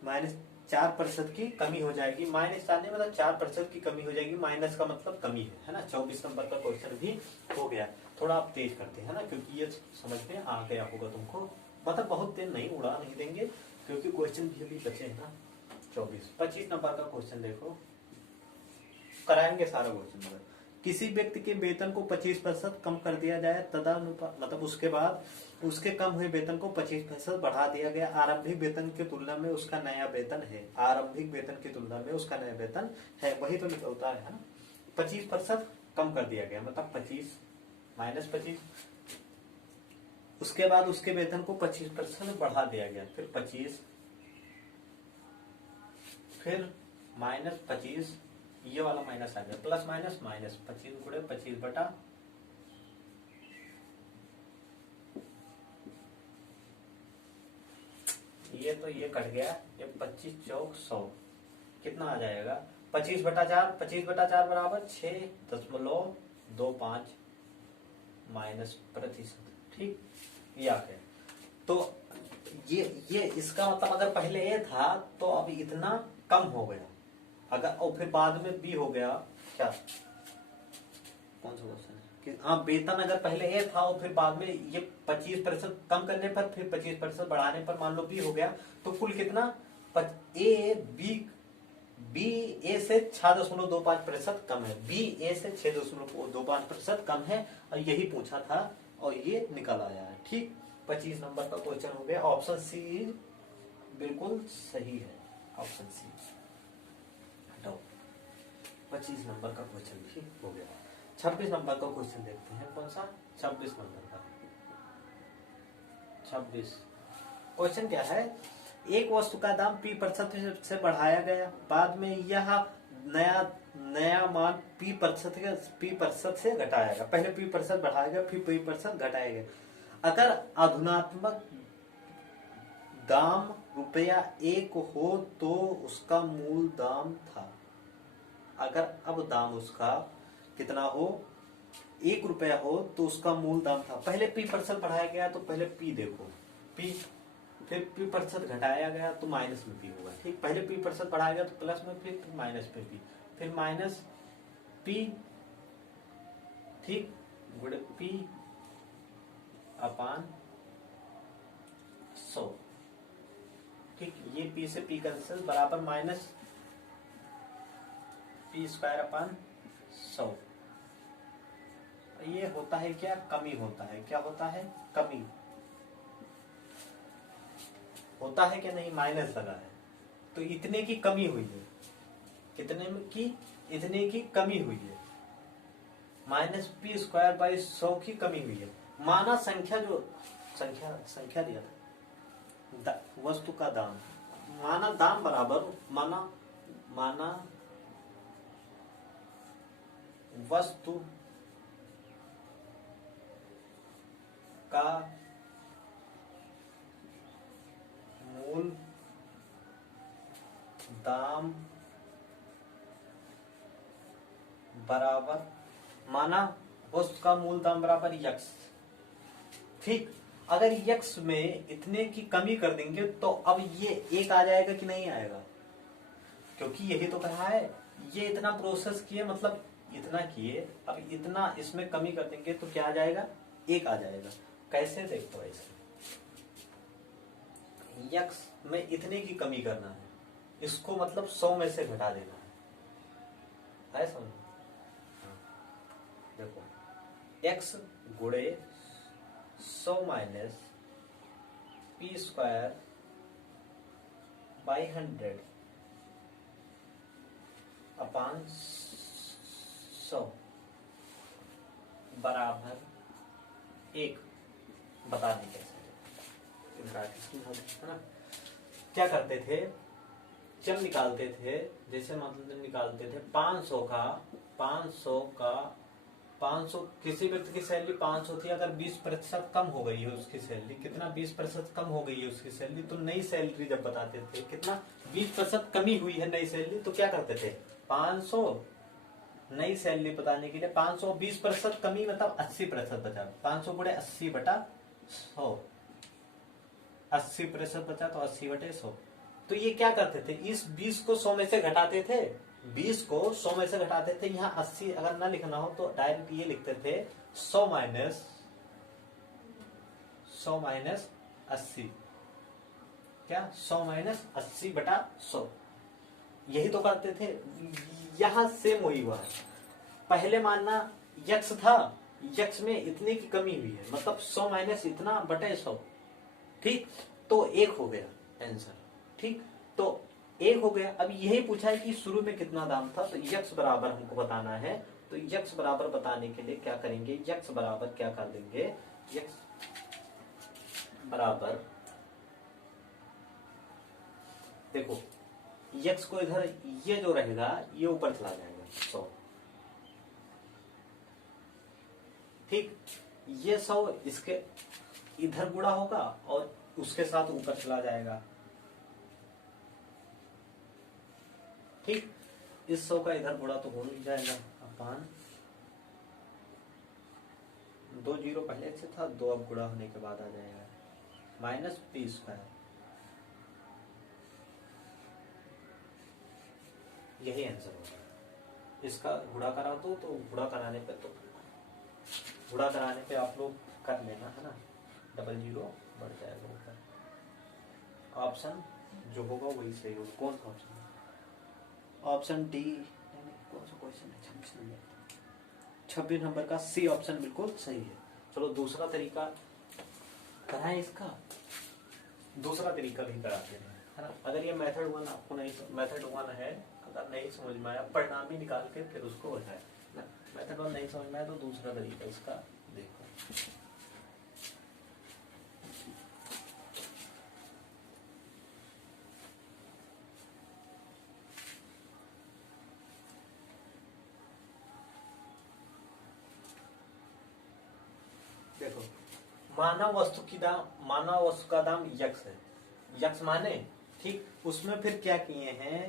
-4% की कमी हो जाएगी। -4 नहीं मतलब 4% की कमी हो जाएगी। माइनस का मतलब कमी है ना। 24 नंबर का क्वेश्चन भी हो गया। थोड़ा आप तेज करते हैं ना, क्योंकि ये समझ में आ गया होगा तुमको। मतलब बहुत तेज नहीं, उड़ा नहीं देंगे, क्योंकि क्वेश्चन भी अभी बचे हैं ना 24। 25 नंबर का क्वेश्चन देखो, कराएंगे सारा क्वेश्चन। मतलब किसी व्यक्ति के वेतन को 25% कम कर दिया जाए, तदनुसार मतलब उसके बाद उसके कम हुए वेतन को 25% बढ़ा दिया गया। आरंभिक वेतन की तुलना में उसका नया वेतन है। आरंभिक वेतन की तुलना में उसका नया वेतन है, वही तो निकलता है ना। 25% कम कर दिया गया, मतलब 25 -25। उसके बाद उसके वेतन को 25% बढ़ा दिया गया, फिर 25, फिर -25, ये वाला माइनस आ गया, प्लस माइनस माइनस 25 गुणे 25 बटा ये, तो ये कट गया, ये 25 चौक 100 कितना आ जाएगा? 25/4, 25/4 बराबर 6.25 -प्रतिशत। ठीक, ये आ गया। तो ये इसका मतलब अगर पहले ए था तो अब इतना कम हो गया, अगर और फिर बाद में बी हो गया। क्या कौन सा क्वेश्चन है कि हाँ, वेतन अगर पहले ए था और फिर बाद में ये 25% कम करने पर फिर 25% बढ़ाने पर मान लो बी हो गया, तो कुल कितना? ए बी ए से 6.25% कम है, बी ए से 6.25% कम है, और यही पूछा था और ये निकल आया है। ठीक, 25 नंबर का क्वेश्चन हो गया। ऑप्शन सी बिल्कुल सही है, ऑप्शन सी हटाओ। 25 नंबर का क्वेश्चन भी हो गया। 26 नंबर का क्वेश्चन देखते हैं। कौन सा? 26 नंबर का 26 क्वेश्चन क्या है? एक वस्तु का दाम P% से बढ़ाया गया, बाद में यह नया मान P% से घटाया गया। पहले P% बढ़ाया गया, फिर P% घटाया गया। अगर आधुनात्मक दाम ₹1 हो तो उसका मूल दाम था। अगर अब दाम उसका कितना हो? ₹1 हो तो उसका मूल दाम था। पहले P% बढ़ाया गया तो पहले P देखो, P, फिर P% घटाया गया तो माइनस में P होगा। ठीक, पहले P% बढ़ाया गया तो प्लस में, फिर माइनस में P, फिर माइनस P, ठीक, गुणे P अपान 100। ठीक, ये P से P कैंसिल, बराबर माइनस P² अपान 100। ये होता है क्या? कमी होता है। क्या होता है? कमी होता है क्या? नहीं, माइनस लगा है तो इतने की कमी हुई है। कितने में की? इतने की कमी हुई है। -P²/100 की कमी हुई है। माना संख्या, जो संख्या दिया था, वस्तु का दाम, माना दाम बराबर, माना वस्तु का मूल दाम बराबर, माना वस्तु का मूल दाम बराबर यक्स। ठीक, अगर यक्स में इतने की कमी कर देंगे तो अब ये 1 आ जाएगा कि नहीं आएगा? क्योंकि यही तो कहा है, ये इतना प्रोसेस किए, मतलब इतना किए, अब इतना इसमें कमी कर देंगे तो क्या आ जाएगा? 1 आ जाएगा। कैसे? देखो ऐसे, यक्स में इतने की कमी करना है, इसको मतलब 100 में से घटा देना है समझ? देखो, x गुणे 100 माइनस P²/100 अपान 100 बराबर 1। बता दें कैसे, है ना? क्या करते थे? जब निकालते थे, जैसे मतलब निकालते थे 500 का 500 किसी व्यक्ति की सैलरी 500 थी, अगर 20% कम हो गई है उसकी सैलरी, कितना 20% कम हो गई है उसकी सैलरी, तो नई सैलरी जब बताते थे कितना 20% कमी हुई है नई सैलरी, तो क्या करते थे 500 नई सैलरी बताने के लिए 500 20% कमी मतलब 80% बचा, 500 गुणे 80 बटा 100, 80% बचा तो 80 बटे 100। तो ये क्या करते थे, इस 20 को 100 में से घटाते थे, 20 को 100 में से घटाते थे। यहाँ 80 अगर ना लिखना हो तो डायरेक्ट ये लिखते थे 100 माइनस 80, क्या 100 माइनस 80 बटा 100, यही तो करते थे। यहां सेम वही हुआ है। पहले मानना यक्स था, यक्स में इतने की कमी हुई है, मतलब 100 माइनस इतना बटे 100, ठीक, तो 1 हो गया आंसर, ठीक, तो 1 हो गया। अब यही पूछा है कि शुरू में कितना दाम था, तो यक्स बराबर हमको बताना है। तो यक्स बराबर बताने के लिए क्या करेंगे, यक्स बराबर क्या कर देंगे, यक्स बराबर, देखो यक्स को इधर ये जो रहेगा ये ऊपर चला जाएगा 100, ठीक, ये 100 इसके इधर गुणा होगा और उसके साथ ऊपर चला जाएगा, ठीक, इस 100 का इधर गुणा तो हो नहीं जाएगा, अपान 2 जीरो पहले से था, 2 अब गुणा होने के बाद आ जाएगा, माइनस पी स्क्वायर, यही आंसर होगा। इसका गुणा करा दो, तो गुणा कराने पे आप लोग कर लेना है ना, 00 बढ़ जाएगा ऊपर, ऑप्शन जो होगा वही सही होगा। कौन सा ऑप्शन है, ऑप्शन डी, नहीं कौन सा क्वेश्चन है, 26 नंबर का सी ऑप्शन बिल्कुल सही है। चलो दूसरा तरीका कराएं, इसका दूसरा तरीका भी कराते हैं, है ना। अगर ये मेथड 1 आपको नहीं, मेथड 1 है, अगर नहीं समझ में आया परिणाम ही निकाल के फिर उसको बताए, मेथड 1 नहीं समझ में आया तो दूसरा तरीका इसका देखो। देखो मानव वस्तु का दाम यक्स है, यक्स माने, ठीक, उसमें फिर क्या किए हैं,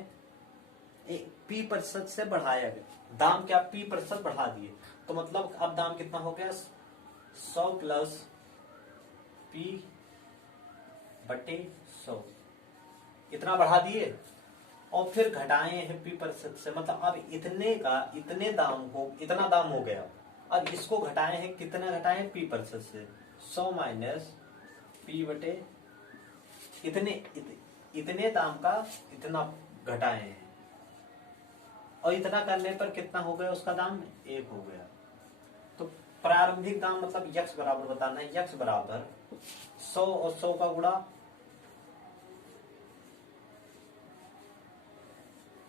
पी प्रतिशत से बढ़ाया गया दाम, क्या पी प्रतिशत बढ़ा दिए, तो मतलब अब दाम कितना हो गया 100 प्लस पी बटे 100, इतना बढ़ा दिए और फिर घटाए हैं पी प्रतिशत से, मतलब अब इतने का इतना दाम हो गया। अब इसको घटाए हैं, कितना घटाए पी प्रतिशत से, 100 माइनस पी बटे इतने दाम का इतना घटाए हैं, और इतना करने पर कितना हो गया उसका दाम 1 हो गया। तो प्रारंभिक दाम मतलब यक्स बराबर बताना है, यक्स बराबर 100 और 100 का गुणा,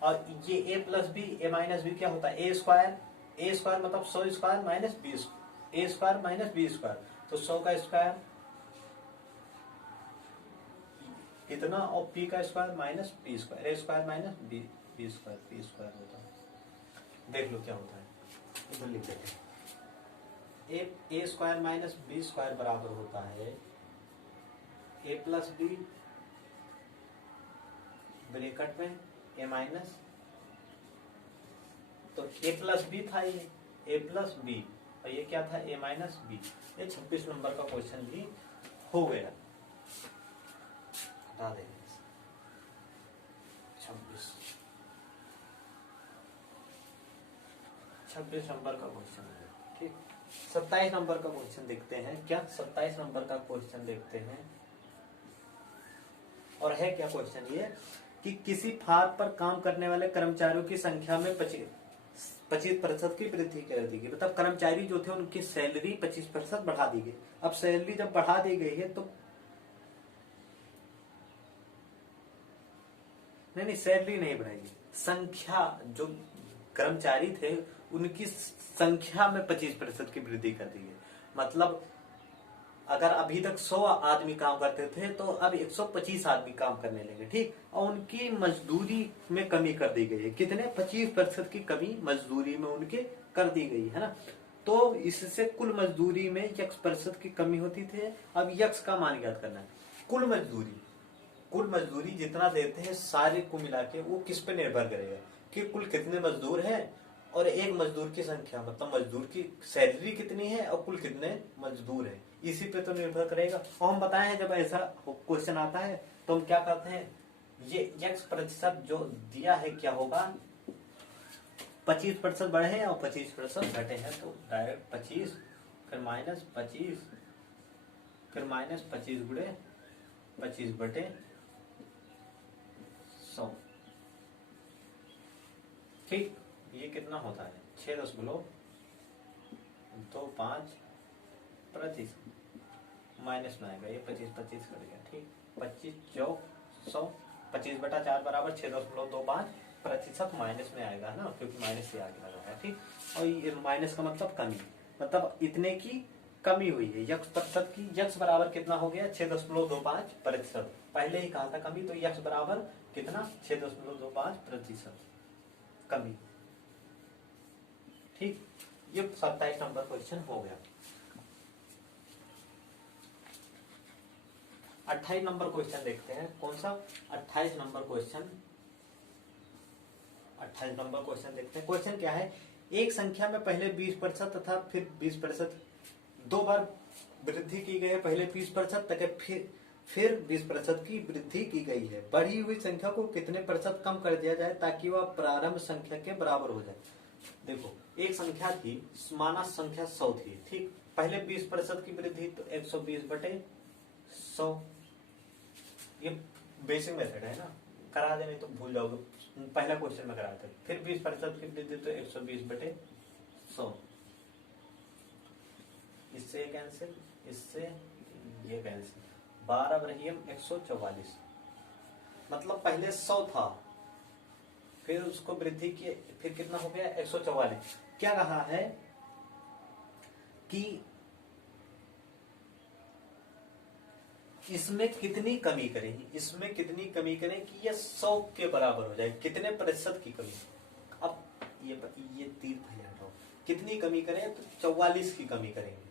और ये A plus B, A minus B क्या होता है, ए स्क्वायर मतलब 100 square minus B, A square minus B square, तो 100 का स्क्वायर इतना और पी का square minus P square, A square minus B square, P square होता है। देख लो क्या होता है, इधर लिख देते हैं, ए स्क्वायर माइनस बी स्क्वायर बराबर होता है ए प्लस बी ब्रैकेट में ए माइनस, तो ए प्लस बी था ये, ए प्लस बी, और ये क्या था ए माइनस बी। ये 26 नंबर का क्वेश्चन भी हो गया, हटा देंगे 26 नंबर का क्वेश्चन है, ठीक। 27 नंबर का क्वेश्चन देखते हैं, क्या 27 नंबर का क्वेश्चन देखते हैं, और है क्या क्वेश्चन ये कि किसी फार्म पर काम करने वाले कर्मचारियों की संख्या में 25% की वृद्धि कर दी गई, मतलब कर्मचारी जो थे उनकी सैलरी 25% बढ़ा दी गई। अब सैलरी जब बढ़ा दी गई है तो नहीं सैलरी नहीं बढ़ाई, संख्या, जो कर्मचारी थे उनकी संख्या में 25% की वृद्धि कर दी है। मतलब अगर अभी तक 100 आदमी काम करते थे तो अब 125 आदमी काम करने लगे, ठीक। और उनकी मजदूरी में कमी कर दी गई है, कितने 25% की कमी मजदूरी में उनके कर दी गई है ना। तो इससे कुल मजदूरी में x% की कमी होती थी। अब x का मान ज्ञात करना है। कुल मजदूरी जितना देते हैं सारे को मिला के वो किस पे निर्भर करेगा कि कुल कितने मजदूर हैं और एक मजदूर की संख्या, मतलब मजदूर की सैलरी कितनी है और कुल कितने मजदूर हैं, इसी पे तो निर्भर करेगा। और हम बताए हैं जब ऐसा क्वेश्चन आता है तो हम क्या करते हैं, ये x% जो दिया है क्या होगा, 25% बढ़े हैं और 25% घटे हैं, तो डायरेक्ट 25 फिर -25 फिर -25 गुणे 25 बटे 100, ठीक। ये कितना होता है 6.25% माइनस में आएगा, ये 25 कर गया, ठीक। 25 चौक 100, 25/4 बराबर 6.25% माइनस में आएगा ना, क्योंकि माइनस से आगे लगा है, ठीक। और ये माइनस का मतलब कमी, मतलब इतने की कमी हुई है x% की। x बराबर कितना हो गया 6.25%, पहले ही कहा था कमी, तो x बराबर कितना 6.25% कमी, ठीक। ये 27 नंबर क्वेश्चन हो गया। 28 नंबर क्वेश्चन देखते हैं, कौन सा 28 नंबर क्वेश्चन। 28 नंबर क्वेश्चन देखते हैं। क्वेश्चन क्या है, एक संख्या में पहले 20% तथा फिर 20% दो बार वृद्धि की गई है, पहले 20% तक फिर 20% की वृद्धि की गई है। बढ़ी हुई संख्या को कितने प्रतिशत कम कर दिया जाए ताकि वह प्रारंभ संख्या के बराबर हो जाए। देखो, एक संख्या थी, माना संख्या 100 थी, ठीक। पहले 20% की वृद्धि, तो 120/100, ये बेसिक मेथड है ना, करा देने तो भूल जाओगे, पहला क्वेश्चन में कराते। फिर 20% की वृद्धि, तो 120/100, इससे ये कैंसिल, इससे ये कैंसिल, 12/144, मतलब पहले 100 था, फिर उसको वृद्धि की, फिर कितना हो गया 144। क्या कहा है कि इसमें कितनी कमी करें, इसमें कितनी कमी करें कि ये 100 के बराबर हो जाए, कितने प्रतिशत की कमी। अब ये तीर पहले हटाओ, कितनी कमी करें, तो 44 की कमी करेंगे।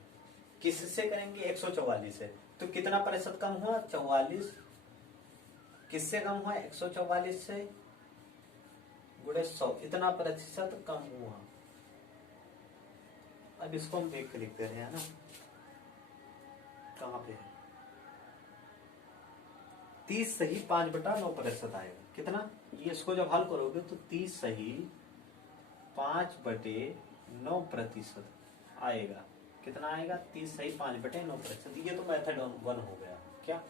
किससे करेंगे 144 से, तो कितना प्रतिशत कम हुआ 44, किससे कम हुआ 144 से गुणे 100, इतना प्रतिशत कम हुआ। अब इसको हम देख के लिखते रहे हैं ना, कहां पे है, 30 सही 5/9% आएगा, कितना, ये इसको जब हल करोगे तो 30 सही 5/9% आएगा, कितना आएगा 30 सही 5/9%। ये तो मेथड 1 हो गया, क्या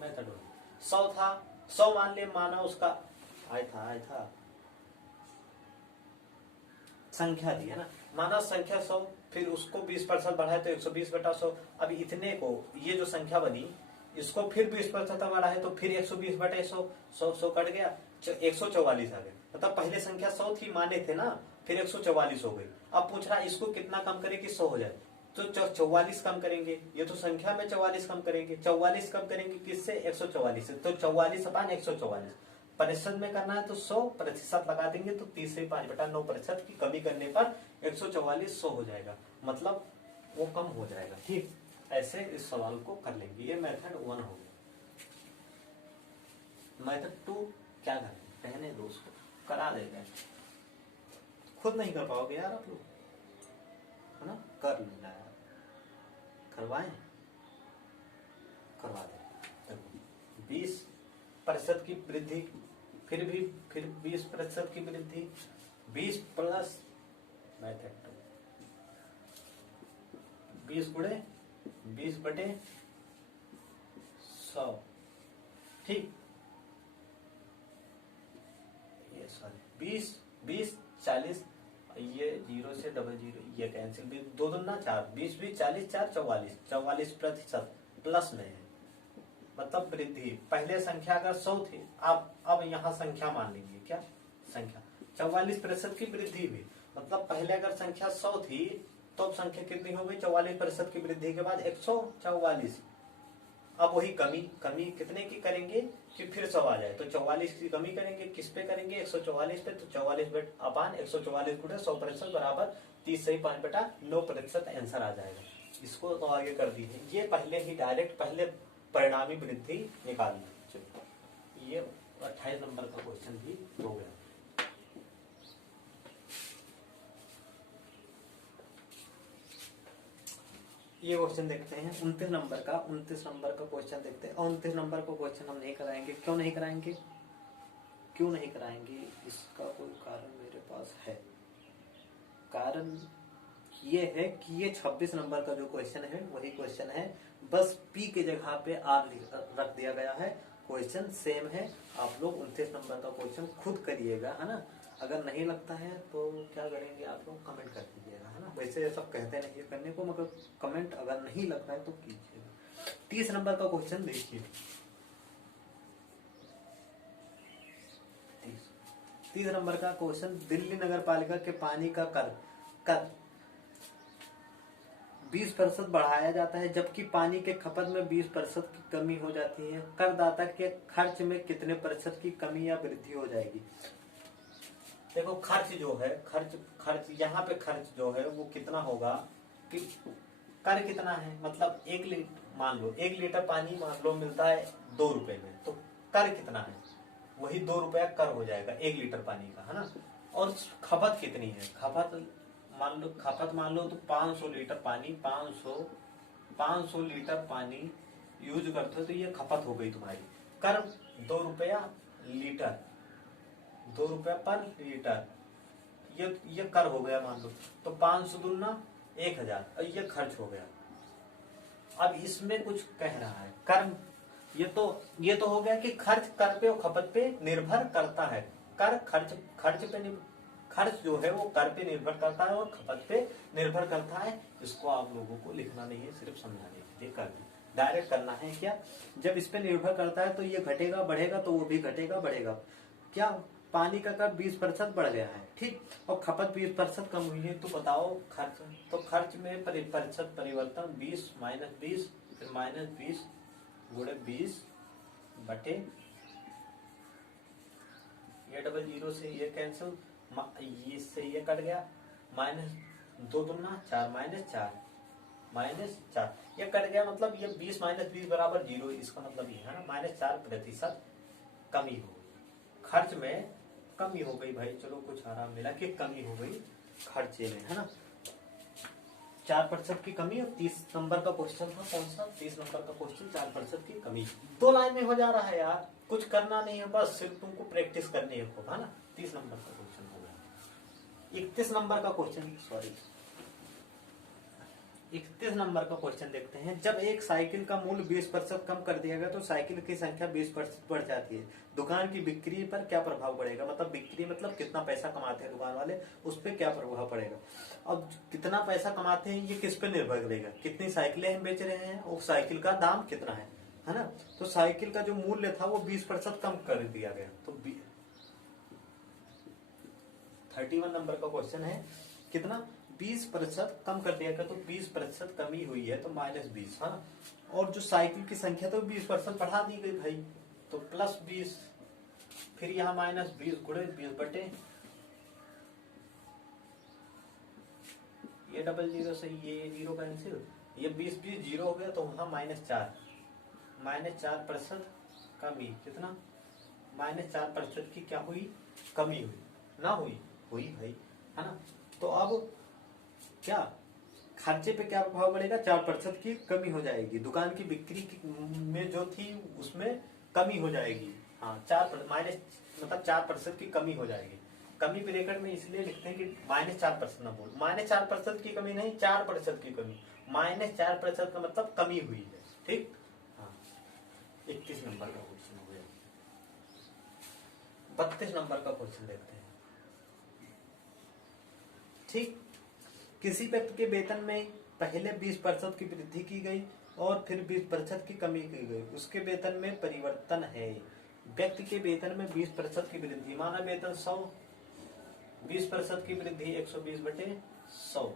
मेथड 1। 100 था, 100 मान ले, माना उसका आया था संख्या दी है ना, माना संख्या 100, फिर उसको 20% बढ़ाए तो 120/100। अब इतने को, ये जो संख्या बनी, इसको फिर 20% बढ़ा है तो फिर 120/100, 100 कट गया, 144 आ गया। मतलब पहले संख्या 100 थी, माने थे ना, फिर 144 हो गई। अब पूछ रहा है इसको कितना कम करे कि 100 हो जाए, तो 44 कम करेंगे, ये तो संख्या में 44 कम करेंगे, 44 कम करेंगे किससे 144 से, तो 44/144 प्रतिशत में करना है तो 100% लगा देंगे, तो 30 से 5/9% की कमी करने पर 144 100 हो जाएगा, मतलब वो कम हो जाएगा, ठीक। ऐसे इस सवाल को कर लेंगे। ये मेथड 1 हो गया। मेथड 2 क्या करें, कहने दो उसको, करा देगा, खुद नहीं कर पाओगे यार आप लोग, है ना, कर लेना यार, करवाएं, करवा दे। 20% की वृद्धि, फिर 20% की वृद्धि, 20 प्लस मेथड 20 गुणे 20/100, ठीक। ये सॉरी 20 40, ये 0 से 00, ये कैंसिल, 2 दूना 4, 20 40 4 44% प्लस में है, मतलब वृद्धि। पहले संख्या अगर 100 थी, अब यहाँ संख्या मान लेंगे, क्या संख्या 44% की वृद्धि हुई, मतलब पहले अगर संख्या 100 थी तो अब संख्या कितनी हो गई, 44% की वृद्धि के बाद 144। अब वही कमी कितने की करेंगे कि फिर 100 आ जाए, तो 44 की कमी करेंगे, किस पे करेंगे, 144 पे, तो 44 अपान 144 गुणे 100% बराबर 30 सही 5/9% आंसर आ जाएगा। इसको तो आगे कर दीजिए, ये पहले ही डायरेक्ट पहले परिणामी वृद्धि निकाल ली। चलिए ये 28 नंबर का क्वेश्चन भी हो गया। ये क्वेश्चन देखते हैं 29 नंबर का क्वेश्चन देखते हैं। 29 नंबर का क्वेश्चन हम नहीं कराएंगे। क्यों नहीं कराएंगे, इसका कोई कारण मेरे पास है। कारण ये है कि ये 26 नंबर का जो क्वेश्चन है वही क्वेश्चन है, बस पी के जगह पे आर रख दिया गया है। क्वेश्चन सेम है। आप लोग 29 नंबर का क्वेश्चन खुद करिएगा, है ना। अगर नहीं लगता है तो क्या करेंगे आप लोग, कमेंट कर दीजिएगा, है ना। वैसे सब कहते नहीं है करने को, मगर कमेंट अगर नहीं लगता है तो कीजिएगा। 30 नंबर का क्वेश्चन देखिए। 30 नंबर का क्वेश्चन, दिल्ली नगर पालिका के पानी का कर 20% बढ़ाया जाता है, जबकि पानी के खपत में 20% की कमी हो जाती है। करदाता के खर्च में कितने प्रतिशत की कमी या वृद्धि हो जाएगी। देखो खर्च जो है, खर्च यहाँ पे खर्च जो है वो कितना होगा कि कर कितना है, मतलब 1 लीटर मान लो, 1 लीटर पानी मान लो मिलता है 2 रुपए में, तो कर कितना है, वही 2 रुपया कर हो जाएगा 1 लीटर पानी का, है ना। और खपत कितनी है, खपत मान लो तो 500 लीटर पानी, 500 लीटर पानी यूज करते हो, तो ये खपत हो गई तुम्हारी। कर 2 रुपया लीटर, 2 रुपया पर लीटर, ये कर हो गया मान लो, तो 500 दूना 1000, और ये खर्च हो गया। अब इसमें कुछ कह रहा है, कर ये तो हो गया कि खर्च कर पे और खपत पे निर्भर करता है। कर खर्च जो है वो कर पे निर्भर करता है और खपत पे निर्भर करता है। इसको आप लोगों को लिखना नहीं है, सिर्फ समझाने के लिए कर डायरेक्ट करना है। क्या, जब इस पे निर्भर करता है तो ये घटेगा बढ़ेगा, तो वो भी घटेगा बढ़ेगा। क्या, पानी का कर 20% बढ़ गया है, ठीक, और खपत 20% कम हुई है, तो बताओ खर्च, तो खर्च में प्रतिशत परिवर्तन 20 माइनस 20 फिर माइनस 20 गुणे 20 बटे, ये 00 से ये कैंसिल, इससे ये कट गया, माइनस 2 दूना 4 माइनस 4 ये कट गया, मतलब ये 20 माइनस 20 बराबर 0। इसका मतलब ये है ना -4% कमी हो गई, खर्च में कमी हो गई भाई। चलो कुछ आराम मिला कि कमी हो गई खर्चे में, है ना। 4% की कमी। और 30 नंबर का क्वेश्चन था कौन सा, 30 नंबर का क्वेश्चन 4% की कमी। 2 लाइन में हो जा रहा है यार, कुछ करना नहीं है, बस सिर्फ तुमको प्रैक्टिस करनी है, है ना। 30 नंबर का क्वेश्चन हो गया। 31 नंबर का क्वेश्चन, सॉरी 31 नंबर का क्वेश्चन देखते हैं। जब एक साइकिल का मूल्य 20% कम कर दिया गया तो साइकिल की संख्या 20% बढ़ जाती है, दुकान की बिक्री पर क्या प्रभाव पड़ेगा। मतलब बिक्री मतलब कितना पैसा कमाते हैं दुकान वाले, उस पर क्या प्रभाव पड़ेगा। अब कितना पैसा कमाते हैं ये किस पे निर्भर करेगा, कितनी साइकिलें हम बेच रहे हैं और साइकिल का दाम कितना है ना। तो साइकिल का जो मूल्य था वो 20% कम कर दिया गया। तो 31 नंबर का क्वेश्चन है, कितना 20% कम कर दिया गया, तो 20% कमी हुई है, तो -20, हाँ। और जो साइकिल की संख्या तो 20% बढ़ा दी गई भाई, तो +20, फिर यहाँ -20 गुणे 20 बटे, ये 00 से ये 0 कैंसिल, ये 20 0 हो गया, तो वहां -4% कमी, कितना -4% की क्या हुई, कमी हुई, ना हुई भाई, है ना। तो अब क्या, खर्चे पे क्या प्रभाव पड़ेगा, 4% की कमी हो जाएगी, दुकान की बिक्री में जो थी उसमें कमी हो जाएगी, हाँ 4% की कमी हो जाएगी। कमी ब्रैकेट में इसलिए लिखते हैं कि -4% ना बोल, -4% की कमी नहीं, 4% की कमी, -4% का मतलब कमी हुई है, ठीक। हाँ 31 नंबर का क्वेश्चन हो गया। 32 नंबर का क्वेश्चन देखते हैं, ठीक। किसी व्यक्ति के वेतन में पहले 20% की वृद्धि की गई और फिर 20% की कमी की गई, उसके वेतन में परिवर्तन है। व्यक्ति के वेतन में 20% की वृद्धि, माना वेतन 100, 20% की वृद्धि 120 बटे 100,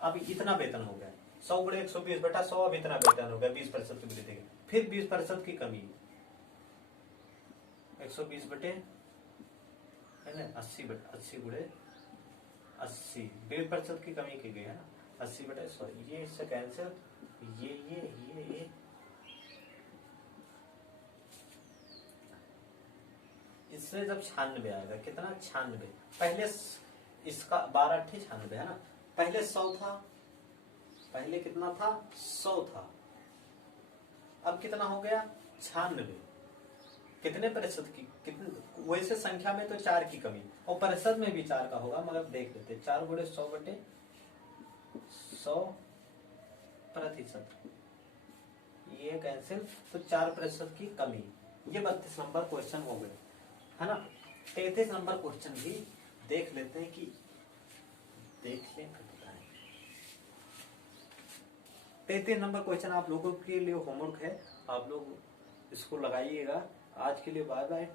अब इतना वेतन हो गया, 100 गुणे 120 बटा 100, अब इतना वेतन हो गया, 20% की वृद्धि। फिर 20% की कमी, 120 बटे है ना 80 गुणे 80, 20% की कमी की गई है ना, 80 बटे 100, ये इससे कैंसिल, ये इससे जब 96 आएगा, कितना 96, पहले इसका 12 अट्ठे 96 है ना, पहले 100 था, पहले कितना था 100 था, अब कितना हो गया 96, कितने प्रतिशत की, कितने वैसे संख्या में तो 4 की कमी और प्रतिशत में भी 4 का होगा, मगर देख लेते 4 गुणे 100 बटे 100%, ये कैंसिल, तो 4% की कमी। ये 32 नंबर क्वेश्चन हो गए है ना। 33 नंबर क्वेश्चन भी देख लेते हैं कि देख लें, 33 नंबर क्वेश्चन आप लोगों के लिए होमवर्क है, आप लोग इसको लगाइएगा। आज के लिए बाय बाय।